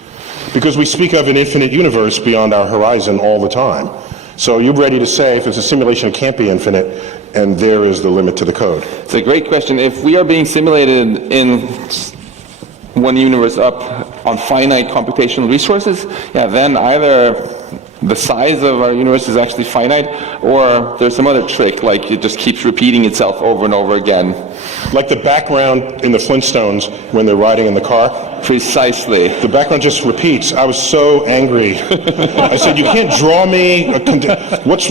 Because we speak of an infinite universe beyond our horizon all the time. So you're ready to say if it's a simulation, it can't be infinite, and there is the limit to the code. It's a great question. If we are being simulated in one universe up on finite computational resources, yeah, then either the size of our universe is actually finite, or there's some other trick, like it just keeps repeating itself over and over again. Like the background in the Flintstones when they're riding in the car? Precisely. The background just repeats. I was so angry. I said, you can't draw me. What's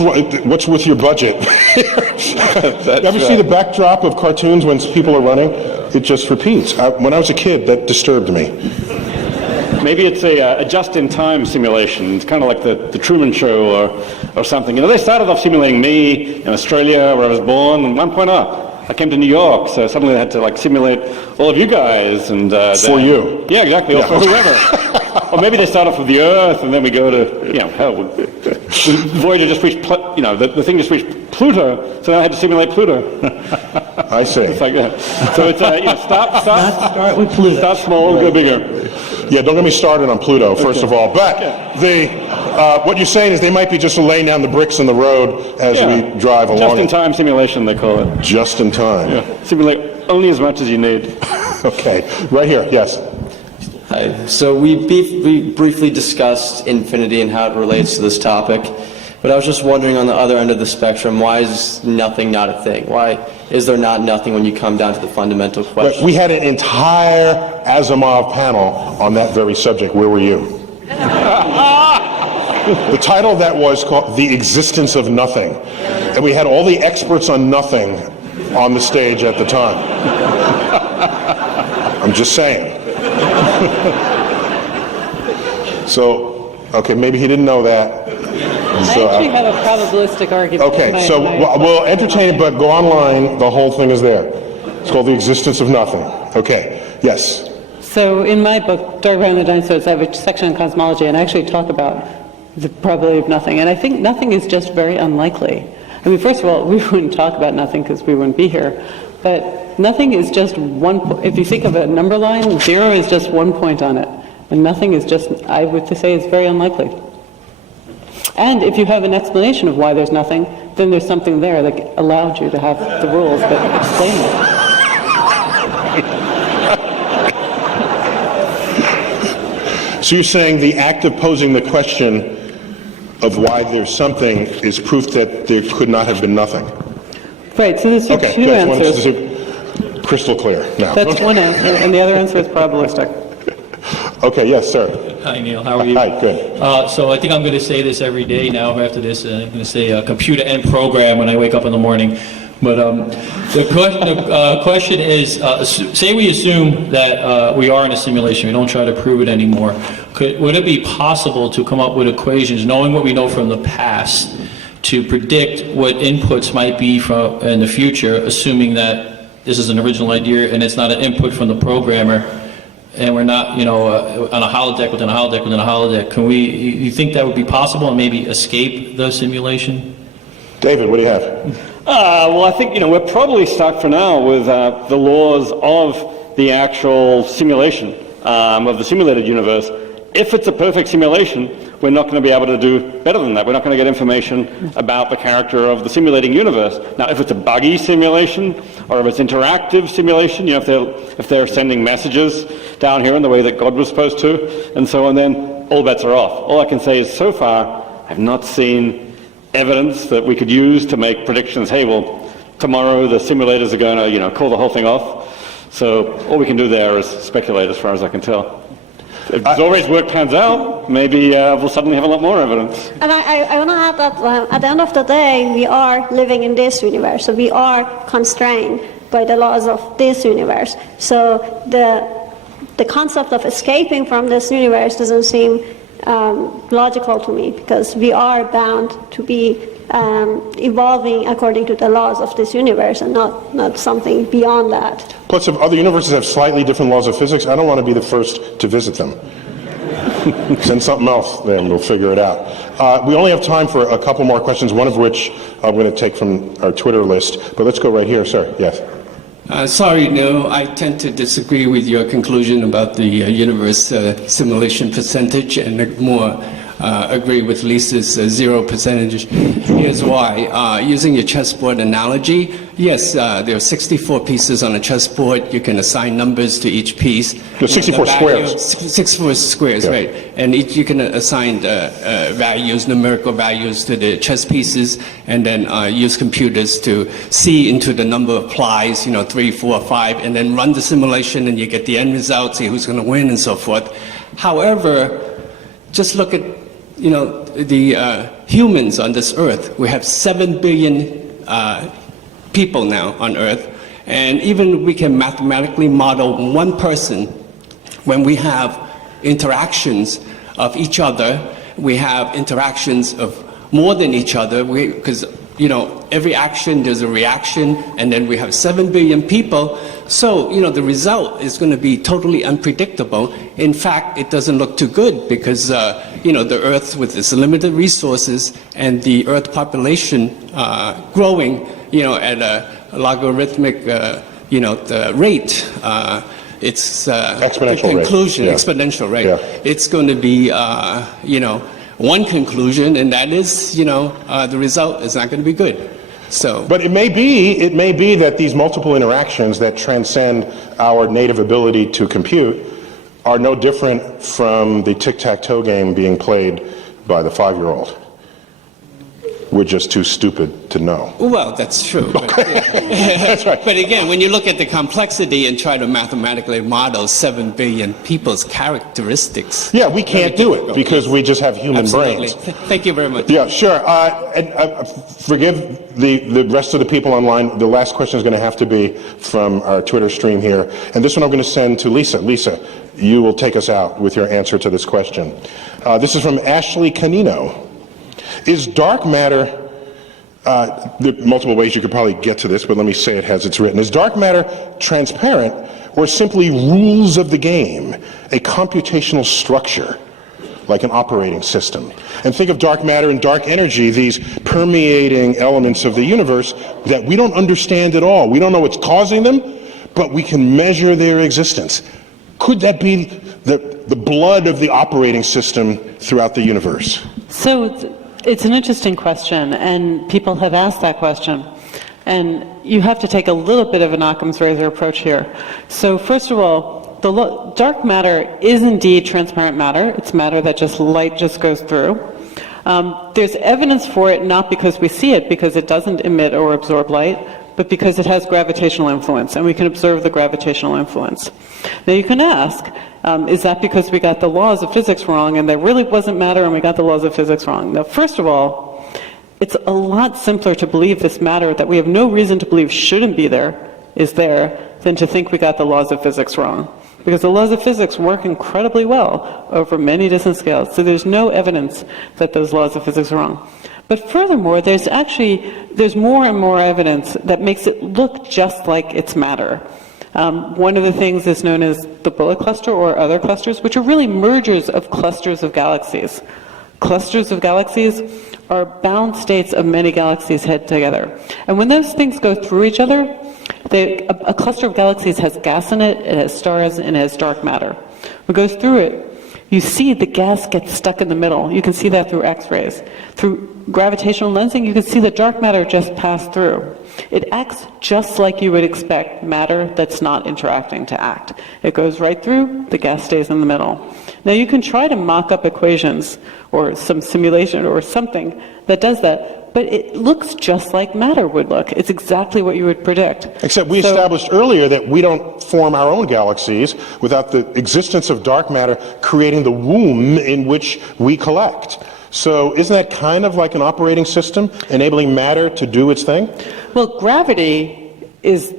with your budget? Ever see the backdrop of cartoons when people are running? It just repeats. When I was a kid, that disturbed me. Maybe it's a just-in-time simulation. It's kind of like the Truman Show or something. You know, they started off simulating me in Australia, where I was born, and 1.0. I came to New York, so suddenly they had to like simulate all of you guys and for you. Yeah, exactly. Or for whoever. Or maybe they start off with the Earth, and then we go to hell. The Voyager just reached the thing just reached Pluto, so now I had to simulate Pluto. I see. It's like that. So it's start with Pluto. Start small, go bigger. Yeah, don't get me started on Pluto, first of all. But what you're saying is they might be just laying down the bricks in the road as we drive along. Just-in-time simulation, they call it. Just in time. Yeah. Simulate only as much as you need. Okay, right here, yes. Hi. So we briefly discussed infinity and how it relates to this topic, but I was just wondering on the other end of the spectrum, why is nothing not a thing? Why is there not nothing when you come down to the fundamental question? We had an entire Asimov panel on that very subject. Where were you? The title of that was called The Existence of Nothing. And we had all the experts on nothing on the stage at the time. I'm just saying. So, okay, maybe he didn't know that. So, I actually have a probabilistic argument. okay, so we'll entertain it, but go online. The whole thing is there. It's called The Existence of Nothing. Okay, yes. So in my book, Dark Behind the Dinosaurs, I have a section on cosmology, and I actually talk about the probability of nothing. And I think nothing is just very unlikely. I mean, first of all, we wouldn't talk about nothing because we wouldn't be here. But nothing is just if you think of a number line, 0 is just 1 point on it. And nothing is just, I would say, is very unlikely. And if you have an explanation of why there's nothing, then there's something there that allowed you to have the rules that explain it. So you're saying the act of posing the question of why there's something is proof that there could not have been nothing? Right, so there's okay, two yes, answers. Crystal clear now. That's one answer, and the other answer is probabilistic. Okay, yes, sir. Hi, Neil. How are you? Hi, good. So I think I'm going to say this every day now after this. I'm going to say computer and program when I wake up in the morning. But the question is, say we assume that we are in a simulation. We don't try to prove it anymore. Would it be possible to come up with equations, knowing what we know from the past, to predict what inputs might be in the future, assuming that this is an original idea and it's not an input from the programmer, and we're not, on a holodeck within a holodeck within a holodeck? You think that would be possible and maybe escape the simulation? David, what do you have? Well, I think, we're probably stuck for now with the laws of the actual simulation, of the simulated universe. If it's a perfect simulation, we're not going to be able to do better than that. We're not going to get information about the character of the simulating universe. Now, if it's a buggy simulation, or if it's interactive simulation, if they're sending messages down here in the way that God was supposed to, and so on, then all bets are off. All I can say is, so far, I've not seen evidence that we could use to make predictions. Hey, well, tomorrow the simulators are going to, call the whole thing off. So all we can do there is speculate, as far as I can tell. If Zore's work pans out, maybe we'll suddenly have a lot more evidence. And I want to add that at the end of the day, we are living in this universe, so we are constrained by the laws of this universe. So the concept of escaping from this universe doesn't seem logical to me, because we are bound to be evolving according to the laws of this universe, and not something beyond that. Plus, if other universes have slightly different laws of physics, I don't want to be the first to visit them. Send something else there and we'll figure it out. We only have time for a couple more questions, one of which I'm going to take from our Twitter list. But let's go right here, sir. Yes. Sorry, no, I tend to disagree with your conclusion about the universe simulation percentage, and more agree with Lisa's 0%. Here's why. Using your chessboard analogy, yes, there are 64 pieces on a chessboard. You can assign numbers to each piece. There's 64 squares. 64 squares, yeah. Right. And you can assign values, numerical values to the chess pieces, and then use computers to see into the number of plies, 3, 4, 5, and then run the simulation, and you get the end result, see who's going to win, and so forth. However, just look at the humans on this earth. We have 7 billion people now on earth, and even we can mathematically model one person. When we have interactions of each other, we have interactions of more than each other, because every action there's a reaction, and then we have 7 billion people. So, the result is going to be totally unpredictable. In fact, it doesn't look too good, because, the Earth with its limited resources and the Earth population growing, at a logarithmic, the rate, it's exponential the conclusion, rate. Yeah. Exponential rate. Yeah. It's going to be, one conclusion, and that is, the result is not going to be good. So, but it may be that these multiple interactions that transcend our native ability to compute are no different from the tic-tac-toe game being played by the 5-year-old. we're just too stupid to know. Well, that's true. But, That's right. But again, when you look at the complexity and try to mathematically model 7 billion people's characteristics. Yeah, we can't do it because we just have human Absolutely. brains. Thank you very much. Yeah, sure. Forgive the rest of the people online. The last question is going to have to be from our Twitter stream here. And this one I'm going to send to Lisa. Lisa, you will take us out with your answer to this question. This is from Ashley Canino. Is dark matter, there are multiple ways you could probably get to this, but let me say it as it's written. Is dark matter transparent or simply rules of the game, a computational structure, like an operating system? And think of dark matter and dark energy, these permeating elements of the universe that we don't understand at all. We don't know what's causing them, but we can measure their existence. Could that be the blood of the operating system throughout the universe? So it's an interesting question, and people have asked that question. And you have to take a little bit of an Occam's razor approach here. So first of all, dark matter is indeed transparent matter. It's matter that light just goes through. There's evidence for it not because we see it, because it doesn't emit or absorb light, but because it has gravitational influence, and we can observe the gravitational influence. Now you can ask, is that because we got the laws of physics wrong and there really wasn't matter and we got the laws of physics wrong? Now, first of all, it's a lot simpler to believe this matter that we have no reason to believe shouldn't be there is there than to think we got the laws of physics wrong. Because the laws of physics work incredibly well over many distant scales. So there's no evidence that those laws of physics are wrong. But furthermore, there's more and more evidence that makes it look just like it's matter. One of the things is known as the bullet cluster or other clusters, which are really mergers of clusters of galaxies. Clusters of galaxies are bound states of many galaxies head together. And when those things go through each other, a cluster of galaxies has gas in it, it has stars, and it has dark matter. When it goes through it, you see the gas gets stuck in the middle. You can see that through X-rays. Through gravitational lensing, you can see the dark matter just pass through. It acts just like you would expect matter that's not interacting to act. It goes right through, the gas stays in the middle. Now you can try to mock up equations or some simulation or something that does that, but it looks just like matter would look. It's exactly what you would predict. Except we established earlier that we don't form our own galaxies without the existence of dark matter creating the womb in which we collect. So isn't that kind of like an operating system, enabling matter to do its thing? Well, gravity is,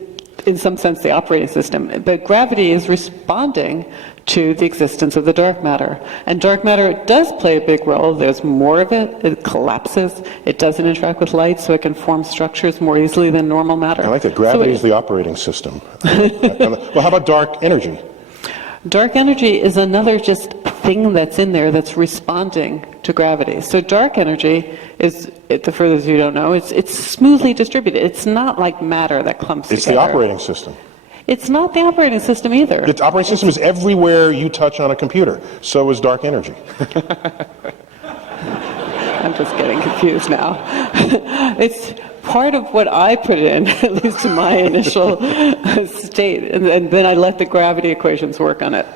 in some sense, the operating system, but gravity is responding to the existence of the dark matter. And dark matter does play a big role. There's more of it. It collapses. It doesn't interact with light, so it can form structures more easily than normal matter. I like that. Gravity is the operating system. Well, how about dark energy? Dark energy is another just thing that's in there that's responding to gravity. So dark energy is, the furthest you don't know, it's smoothly distributed. It's not like matter that clumps together. It's the operating system. It's not the operating system either. The operating system is everywhere you touch on a computer. So is dark energy. I'm just getting confused now. It's part of what I put in, at least in my initial state, and then I let the gravity equations work on it.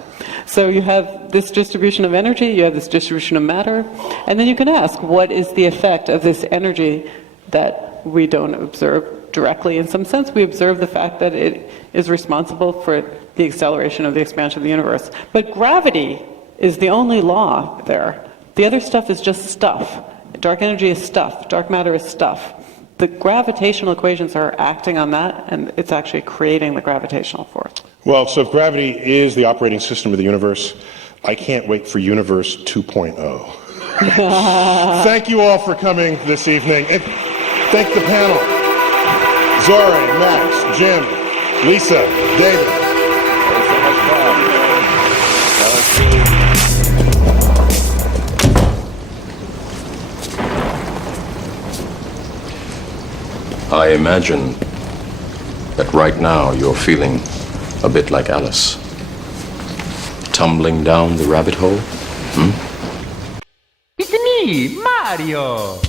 So you have this distribution of energy, you have this distribution of matter, and then you can ask, what is the effect of this energy that we don't observe directly? In some sense, we observe the fact that it is responsible for the acceleration of the expansion of the universe. But gravity is the only law there. The other stuff is just stuff. Dark energy is stuff. Dark matter is stuff. The gravitational equations are acting on that, and it's actually creating the gravitational force. Well, so if gravity is the operating system of the universe, I can't wait for Universe 2.0. Thank you all for coming this evening. And thank the panel. Zori, Max, Jim, Lisa, David. Thanks so much fun. That was really I imagine that right now you're feeling a bit like Alice. Tumbling down the rabbit hole? It's me, Mario!